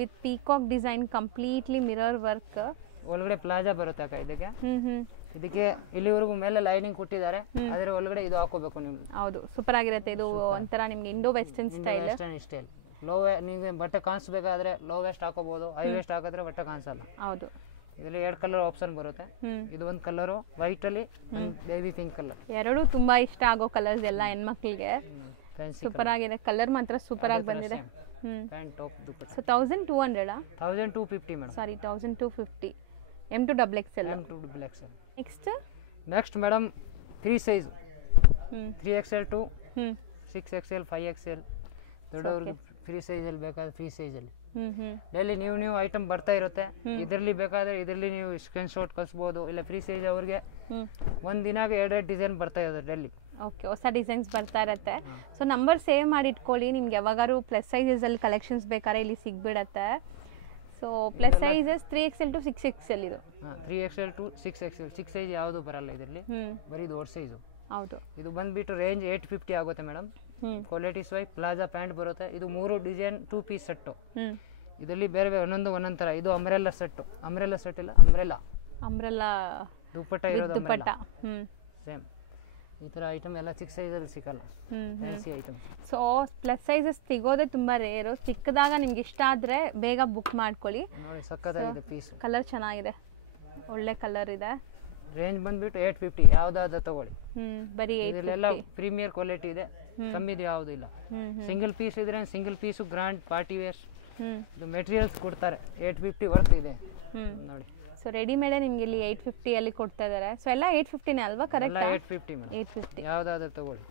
with peacock design, completely mirror work. ಒಳಗಡೆ ಪ್ಲಾಜಾ ಬರುತ್ತೆ ಅಕ್ಕ ಇದಕ್ಕೆ. ಇದಕ್ಕೆ ಇಲ್ಲಿವರೆಗೂ ಮೇಲೆ ಲೈನಿಂಗ್ ಕೊಟ್ಟಿದ್ದಾರೆ, ಅದರ ಒಳಗಡೆ ಇದು ಹಾಕೋಬೇಕು ನೀವು. ಹೌದು, ಸೂಪರ್ ಆಗಿರುತ್ತೆ. ಇದು ಒಂಥರ ನಿಮ್ಗೆ ಇಂಡೋ ವೆಸ್ಟರ್ನ್ ಸ್ಟೈಲ್. ಲೋ ನಿಮಗೆ ಬಟ್ಟೆ ಕಾಣಿಸ್ಬೇಕಾದ್ರೆ ಲೋ ವೆಸ್ಟ್ ಹಾಕೋಬಹುದು, ಹೈ ವೆಸ್ಟ್ ಹಾಕಿದ್ರೆ ಬಟ್ಟೆ ಕಾಣಿಸಲ್ಲ. ಹೌದು, ಇದರಲ್ಲಿ 2 ಕಲರ್ ಆಪ್ಷನ್ ಬರುತ್ತೆ. ಇದು ಒಂದು ಕಲರ್ ವೈಟ್ ಅಲ್ಲಿ, ಬೇಬಿ ಪಿಂಕ್ ಕಲರ್. ಎರಡು ತುಂಬಾ ಇಷ್ಟ ಆಗೋ ಕಲರ್ಸ್ ಎಲ್ಲ ಹೆಣ್ಮಕ್ಳಿಗೆ. ಸೂಪರ್ ಆಗಿದೆ, ಕಲರ್ ಮಾತ್ರ ಸೂಪರ್ ಆಗಿ ಬಂದಿದೆ. Pant top dupatta. So 1200 1250 madam. Sorry 1250. M2XXL. Next madam 3 size, 3XL to 6XL 5XL. ದೊಡ್ಡವ್ರಿಗೆ ಫ್ರೀ ಸೈಜಲ್ಲಿ ಬೇಕಾದ್ರೆ ಫ್ರೀ ಸೈಜಲ್ಲಿ. ಡೈಲಿ ನೀವು ಐಟಮ್ ಬರ್ತಾ ಇರುತ್ತೆ. ಇದರಲ್ಲಿ ಬೇಕಾದ್ರೆ ಇದರಲ್ಲಿ ನೀವು ಸ್ಕ್ರೀನ್ ಶಾಟ್ ಕಳಿಸ್ಬೋದು. ಇಲ್ಲ ಫ್ರೀ ಸೈಜ್ ಅವ್ರಿಗೆ ಒಂದು ದಿನಾಗೆ 2 ಡಿಸೈನ್ ಬರ್ತಾ ಇರುತ್ತೆ ಡೈಲಿ. ಓಕೆ, ಹೊಸ ಡಿಸೈನ್ಸ್ ಬರ್ತಾ ಇರತ್ತೆ. ಸೊ ನಂಬರ್ ಸೇವ್ ಮಾಡಿ ಇಟ್ಕೊಳ್ಳಿ, ನಿಮ್ಗೆ ಯಾವಾಗಾರು ಪ್ಲಸ್ ಸೈಜಸಲ್ಲಿ ಕಲೆಕ್ಷನ್ಸ್ ಬೇಕಾದ್ರೆ ಇಲ್ಲಿ ಸಿಗ್ಬಿಡತ್ತೆ. So plus sizes 3XL to 6XL ಇದು. 3XL to 6XL 6 ಸೈಜ್ ಯಾವುದು ಬರಲ್ಲ ಇದರಲ್ಲಿ, ಬರೀ ದೊಡ್ಡ ಸೈಜು. ಹೌದು, ಇದು ಬಂದ್ಬಿಟ್ಟು ರೇಂಜ್ 850 ಆಗುತ್ತೆ ಮೇಡಮ್. ಕ್ವಾಲಿಟಿ ಸ್ವೈ ಪ್ಲಾಜಾ ಪ್ಯಾಂಟ್ ಬರುತ್ತೆ. ಇದು 3 ಡಿಸೈನ್ 2 ಪೀಸ್ ಸೆಟ್ಟು. ಇದರಲ್ಲಿ ಬೇರೆ ಬೇರೆ ಒಂದೊಂದು ಥರ. ಇದು ಅಂಬ್ರೆಲ್ಲಾ ಸೆಟ್ಟು. ಅಂಬ್ರೆಲ್ಲಾ ಸೆಟ್ ಇಲ್ಲ, ಅಂಬ್ರೆಲ್ಲಾ ದುಪ್ಪಟ್ಟ ಇರೋದು ಸೇಮ್. ಈ ಥರ ಐಟಮ್ ಎಲ್ಲ 6 ಸೈಜಲ್ಲಿ ಸಿಗಲ್ಲ, fancy item. So plus sizes ಸಿಗೋದೇ ತುಂಬ ರೇರು. ಚಿಕ್ಕದಾಗ ನಿಮ್ಗೆ ಇಷ್ಟ ಆದರೆ ಬೇಗ ಬುಕ್ ಮಾಡ್ಕೊಳ್ಳಿ. ನೋಡಿ ಸಕ್ಕತ್ತಾಗಿದೆ ಪೀಸ್. ಕಲರ್ ಚೆನ್ನಾಗಿದೆ, ಒಳ್ಳೆ ಕಲರ್ ಇದೆ. ರೇಂಜ್ ಬಂದ್ಬಿಟ್ಟು 850, ಯಾವ್ದಾದ್ರು ತಗೊಳ್ಳಿ. ಬರೀ ಇದೆಲ್ಲ ಪ್ರೀಮಿಯರ್ ಕ್ವಾಲಿಟಿ ಇದೆ, ಕಮ್ಮಿದು ಯಾವುದು ಇಲ್ಲ. ಸಿಂಗಲ್ ಪೀಸ್ ಇದ್ರೆ single piece grand party wares. ಇದು ಮೆಟೀರಿಯಲ್ಸ್ ಕೊಡ್ತಾರೆ, 850 ವರ್ತ್ ಇದೆ ನೋಡಿ. ಸೊ ರೆಡಿಮೇಡ್ ನಿಮ್ಗೆ ಇಲ್ಲಿ 850 ಅಲ್ಲಿ ಕೊಡ್ತಾ ಇದ್ದಾರೆ. ಸೊ ಎಲ್ಲ 850ನೇ ಅಲ್ವಾ? Correct, 850 madam. 850 ಯಾವ್ದಾದ್ರು ತಗೊಳ್ಳಿ.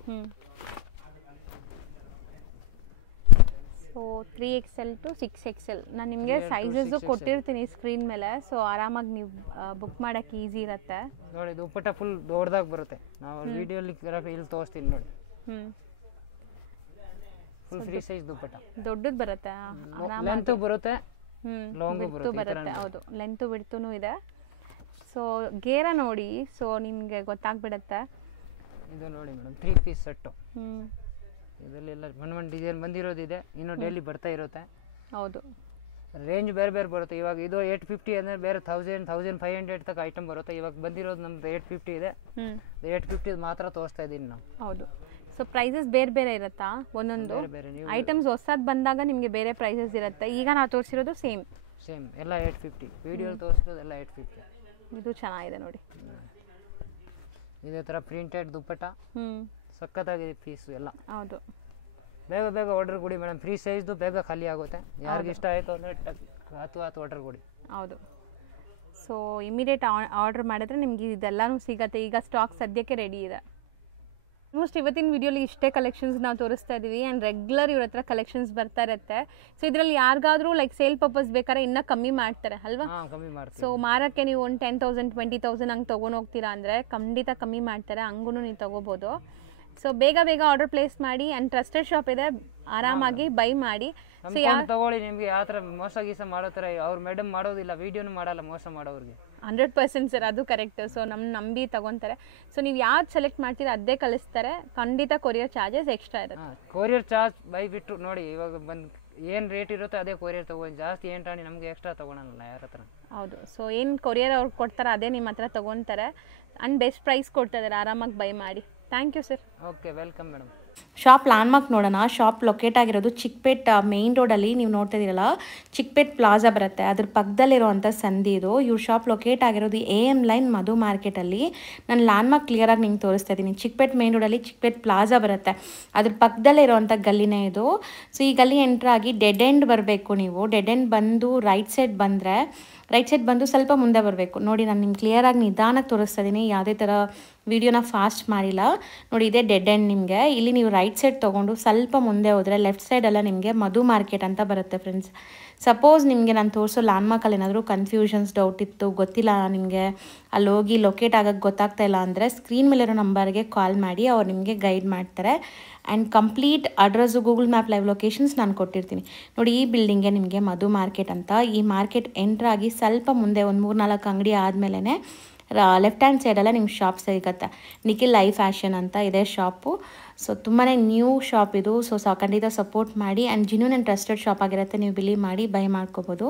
ಸೊ 3XL to 6XL ನಾನು ನಿಮಗೆ ಸೈಜಸ್ಸು ಕೊಟ್ಟಿರ್ತೀನಿ ಸ್ಕ್ರೀನ್ ಮೇಲೆ. ಸೊ ಆರಾಮಾಗಿ ನೀವು ಬುಕ್ ಮಾಡೋಕ್ಕೆ ಈಸಿ ಇರುತ್ತೆ. ನೋಡಿ ದುಪ್ಪಟ್ಟ ಫುಲ್ ದೊಡ್ಡದಾಗಿ ಬರುತ್ತೆ. ನಾವು ವಿಡಿಯೋಲಿ ಇಲ್ಲಿ ತೋರಿಸ್ತೀನಿ ನೋಡಿ. ಫುಲ್ ಫ್ರೀ ಸೈಜ್ ದುಪ್ಪಟ್ಟ ದೊಡ್ಡದು ಬರುತ್ತೆ, ಲೆಂತ್ ಬರುತ್ತೆ, ಲಾಂಗ್ ಬರುತ್ತೆ. ಹೌದು, ಲೆಂತ್ ಬಿಡ್ತೂ ಇದೆ. ಸೊ ಗೇರ ನೋಡಿ, ಸೊ ನಿಮಗೆ ಗೊತ್ತಾಗ್ಬಿಡುತ್ತೆ. ಇದು ನೋಡಿ ಮೇಡಮ್ 3 ಪೀಸ್ ಸೆಟ್ಟು. ಇದರಲ್ಲೆಲ್ಲ ಒಂದು ಡಿಸೈನ್ ಬಂದಿರೋದಿದೆ, ಇನ್ನು ಡೈಲಿ ಬರ್ತಾ ಇರುತ್ತೆ. ಹೌದು, ರೇಂಜ್ ಬೇರೆ ಬೇರೆ ಬರುತ್ತೆ. ಇವಾಗ ಇದು 850 ಅಂದರೆ ಬೇರೆ 1000 1500 ತನಕ ಐಟಮ್ ಬರುತ್ತೆ. ಇವಾಗ ಬಂದಿರೋದು ನಮ್ದು 850 ಇದೆ. 850 ಮಾತ್ರ ತೋರಿಸ್ತಾ ಇದ್ದೀನಿ ನಾವು. ಹೌದು, ಸೊ ಪ್ರೈಸಸ್ ಬೇರೆ ಬೇರೆ ಇರುತ್ತಾ? ಒಂದೊಂದು ಐಟಮ್ಸ್ ಹೊಸದು ಬಂದಾಗ ನಿಮಗೆ ಬೇರೆ ಪ್ರೈಸಸ್ ಇರುತ್ತೆ. ಈಗ ನಾವು ತೋರಿಸಿರೋದು ಸೇಮ್ ಎಲ್ಲ 850. ವಿಡಿಯೋ ತೋರಿಸಿರೋದು ಎಲ್ಲ 850. ಇದು ಚೆನ್ನಾಗಿದೆ ನೋಡಿ, ಇದೇ ಥರ ಪ್ರಿಂಟೆಡ್ ದುಪ್ಪಟ್ಟ ಸಖತ್ತಾಗಿದೆ ಪೀಸು ಎಲ್ಲ. ಹೌದು, ಬೇಗ ಬೇಗ ಆರ್ಡರ್ ಕೊಡಿ ಮೇಡಮ್. ಫ್ರೀ ಸೈಜ್ದು ಬೇಗ ಖಾಲಿ ಆಗುತ್ತೆ. ಯಾರಿಗೆ ಇಷ್ಟ ಆಯಿತು ಅಂದರೆ ಆತು ಆರ್ಡರ್ ಕೊಡಿ. ಹೌದು, ಸೊ ಇಮಿಡಿಯೇಟ್ ಆರ್ಡರ್ ಮಾಡಿದ್ರೆ ನಿಮ್ಗೆ ಇದೆಲ್ಲನೂ ಸಿಗುತ್ತೆ. ಈಗ ಸ್ಟಾಕ್ ಸದ್ಯಕ್ಕೆ ರೆಡಿ ಇದೆ. ಆಲ್ಮೋಸ್ಟ್ ಇವತ್ತಿನ ವಿಡಿಯೋಲಿ ಇಷ್ಟೇ ಕಲೆಕ್ಷನ್ಸ್ ನಾವು ತೋರಿಸ್ತಾ ಇದ್ದೀವಿ. ಆ್ಯಂಡ್ ರೆಗ್ಯುಲರ್ ಇವ್ರ ಹತ್ರ ಕಲೆಕ್ಷನ್ಸ್ ಬರ್ತಾ ಇರುತ್ತೆ. ಸೊ ಇದರಲ್ಲಿ ಯಾರಿಗಾದ್ರೂ ಲೈಕ್ ಸೇಲ್ ಪರ್ಪಸ್ ಬೇಕಾದ್ರೆ ಇನ್ನೂ ಕಮ್ಮಿ ಮಾಡ್ತಾರೆ ಅಲ್ವಾ? ಸೊ ಮಾರಕ್ಕೆ ನೀವು ಒಂದು 10,000 20,000 ಹಂಗೆ ತೊಗೊಂಡು ಹೋಗ್ತೀರಾ ಅಂದರೆ ಖಂಡಿತ ಕಮ್ಮಿ ಮಾಡ್ತಾರೆ, ಹಂಗೂ ನೀವು ತೊಗೋಬೋದು. ಸೊ ಬೇಗ ಬೇಗ ಆರ್ಡರ್ ಪ್ಲೇಸ್ ಮಾಡಿ. ಆ್ಯಂಡ್ ಟ್ರಸ್ಟೆಡ್ ಶಾಪ್ ಇದೆ, ಆರಾಮಾಗಿ ಬೈ ಮಾಡಿ. ಸೊ ತಗೊಳ್ಳಿ. ನಿಮಗೆ ಯಾವ ಥರ ಮೋಸ ಗೀಸ ಮಾಡೋ ಥರ ಅವ್ರು ಮೇಡಮ್ ಮಾಡೋದಿಲ್ಲ, ವಿಡಿಯೋನು ಮಾಡಲ್ಲ ಮೋಸ ಮಾಡೋರಿಗೆ. 100% ಸರ್, ಅದು ಕರೆಕ್ಟ್. ಸೊ ನಂಬಿ ತಗೊತಾರೆ. ಸೊ ನೀವು ಯಾವ್ದು ಸೆಲೆಕ್ಟ್ ಮಾಡ್ತೀರಾ ಅದೇ ಕಳಿಸ್ತಾರೆ. ಖಂಡಿತ ಕೊರಿಯರ್ ಚಾರ್ಜಸ್ ಎಕ್ಸ್ಟ್ರಾ ಇರುತ್ತೆ. ಕೊರಿಯರ್ ಚಾರ್ಜ್ ಬೈ ಬಿಟ್ಟು ನೋಡಿ, ಇವಾಗ ಬಂದು ಏನು ರೇಟ್ ಇರುತ್ತೆ ಅದೇ ಕೊರಿಯರ್ ತೊಗೊಂಡು, ಜಾಸ್ತಿ ಏನು ರಾಣಿ ನಮಗೆ ಎಕ್ಸ್ಟ್ರಾ ತೊಗೊಳಲ್ಲ ಯಾರ ಹತ್ರ. ಹೌದು, ಸೊ ಏನು ಕೊರಿಯರ್ ಅವ್ರು ಕೊಡ್ತಾರೆ ಅದೇ ನಿಮ್ಮ ಹತ್ರ ತೊಗೊತಾರೆ. ಆ್ಯಂಡ್ ಬೆಸ್ಟ್ ಪ್ರೈಸ್ ಕೊಡ್ತಾ ಇದ್ದಾರೆ, ಆರಾಮಾಗಿ ಬೈ ಮಾಡಿ. Thank you sir. Okay, welcome madam. Shop landmark ನೋಡೋಣ. ಶಾಪ್ ಲೊಕೇಟ್ ಆಗಿರೋದು ಚಿಕ್ಕಪೇಟ್ ಮೇನ್ ರೋಡಲ್ಲಿ. ನೀವು ನೋಡ್ತಾ ಇದ್ದೀರಲ್ಲ, ಚಿಕ್ಕಪೇಟ್ ಪ್ಲಾಜಾ ಬರುತ್ತೆ, ಅದ್ರ ಪಕ್ಕದಲ್ಲಿರುವಂಥ ಸಂಧಿ ಇದು. ಇವ್ರ ಶಾಪ್ ಲೊಕೇಟ್ ಆಗಿರೋದು AM ಲೈನ್ ಮಧು ಮಾರ್ಕೆಟಲ್ಲಿ. ನಾನು ಲ್ಯಾಂಡ್ಮಾರ್ಕ್ ಕ್ಲಿಯರಾಗಿ ನಿಮ್ಗೆ ತೋರಿಸ್ತಾ ಇದ್ದೀನಿ. ಚಿಕ್ಕಪೇಟ್ ಮೇನ್ ರೋಡಲ್ಲಿ ಚಿಕ್ಕಪೇಟ್ ಪ್ಲಾಜಾ ಬರುತ್ತೆ, ಅದ್ರ ಪಕ್ಕದಲ್ಲೇ ಇರುವಂಥ ಗಲ್ಲಿನೇ ಇದು. ಸೊ ಈ ಗಲ್ಲಿ ಎಂಟ್ರ್ ಆಗಿ ಡೆಡ್ ಎಂಡ್ ಬರಬೇಕು. ನೀವು ಡೆಡ್ ಎಂಡ್ ಬಂದು ರೈಟ್ ಸೈಡ್ ಬಂದು ಸ್ವಲ್ಪ ಮುಂದೆ ಬರಬೇಕು. ನೋಡಿ, ನಾನು ನಿಮ್ಗೆ ಕ್ಲಿಯರಾಗಿ ನಿಧಾನಕ್ಕೆ ತೋರಿಸ್ತಾ ಇದ್ದೀನಿ, ಯಾವುದೇ ಥರ ವಿಡಿಯೋನ ಫಾಸ್ಟ್ ಮಾಡಿಲ್ಲ. ನೋಡಿ, ಇದೇ ಡೆಡ್ ಎಂಡ್. ನಿಮಗೆ ಇಲ್ಲಿ ನೀವು ರೈಟ್ ಸೈಡ್ ತೊಗೊಂಡು ಸ್ವಲ್ಪ ಮುಂದೆ ಹೋದರೆ ಲೆಫ್ಟ್ ಸೈಡೆಲ್ಲ ನಿಮಗೆ ಮಧು ಮಾರ್ಕೆಟ್ ಅಂತ ಬರುತ್ತೆ ಫ್ರೆಂಡ್ಸ್. ಸಪೋಸ್ ನಿಮಗೆ ನಾನು ತೋರಿಸೋ ಲ್ಯಾಂಡ್ಮಾರ್ಕಲ್ಲಿ ಏನಾದರೂ ಕನ್ಫ್ಯೂಷನ್ಸ್ ಡೌಟ್ ಇತ್ತು, ಗೊತ್ತಿಲ್ಲ ನಿಮಗೆ, ಅಲ್ಲಿ ಹೋಗಿ ಲೊಕೇಟ್ ಆಗೋಕ್ಕೆ ಗೊತ್ತಾಗ್ತಾ ಇಲ್ಲ ಅಂದರೆ ಸ್ಕ್ರೀನ್ ಮೇಲಿರೋ ನಂಬರ್ಗೆ ಕಾಲ್ ಮಾಡಿ, ಅವ್ರು ನಿಮಗೆ ಗೈಡ್ ಮಾಡ್ತಾರೆ. And complete address Google map live locations ನಾನು ಕೊಟ್ಟಿರ್ತೀನಿ. ನೋಡಿ, ಈ ಬಿಲ್ಡಿಂಗ್ಗೆ ನಿಮಗೆ ಮಧು ಮಾರ್ಕೆಟ್ ಅಂತ. ಈ ಮಾರ್ಕೆಟ್ ಎಂಟ್ರಾಗಿ ಸ್ವಲ್ಪ ಮುಂದೆ ಒಂದು 3-4 ಅಂಗಡಿ ಆದಮೇಲೆ ಲೆಫ್ಟ್ ಹ್ಯಾಂಡ್ ಸೈಡೆಲ್ಲ ನಿಮ್ಗೆ ಶಾಪ್ ಸಿಗುತ್ತೆ. ನಿಖಿಲ್ ಲೈಫ್ ಫ್ಯಾಷನ್ ಅಂತ ಇದೆ ಶಾಪು. ಸೊ ತುಂಬಾ ನ್ಯೂ ಶಾಪ್ ಇದು. ಸೊ ಖಂಡಿತ ಸಪೋರ್ಟ್ ಮಾಡಿ. And genuine and trusted shop ಆಗಿರುತ್ತೆ, ನೀವು ಬಿಲೀವ್ ಮಾಡಿ ಬೈ ಮಾಡ್ಕೋಬೋದು.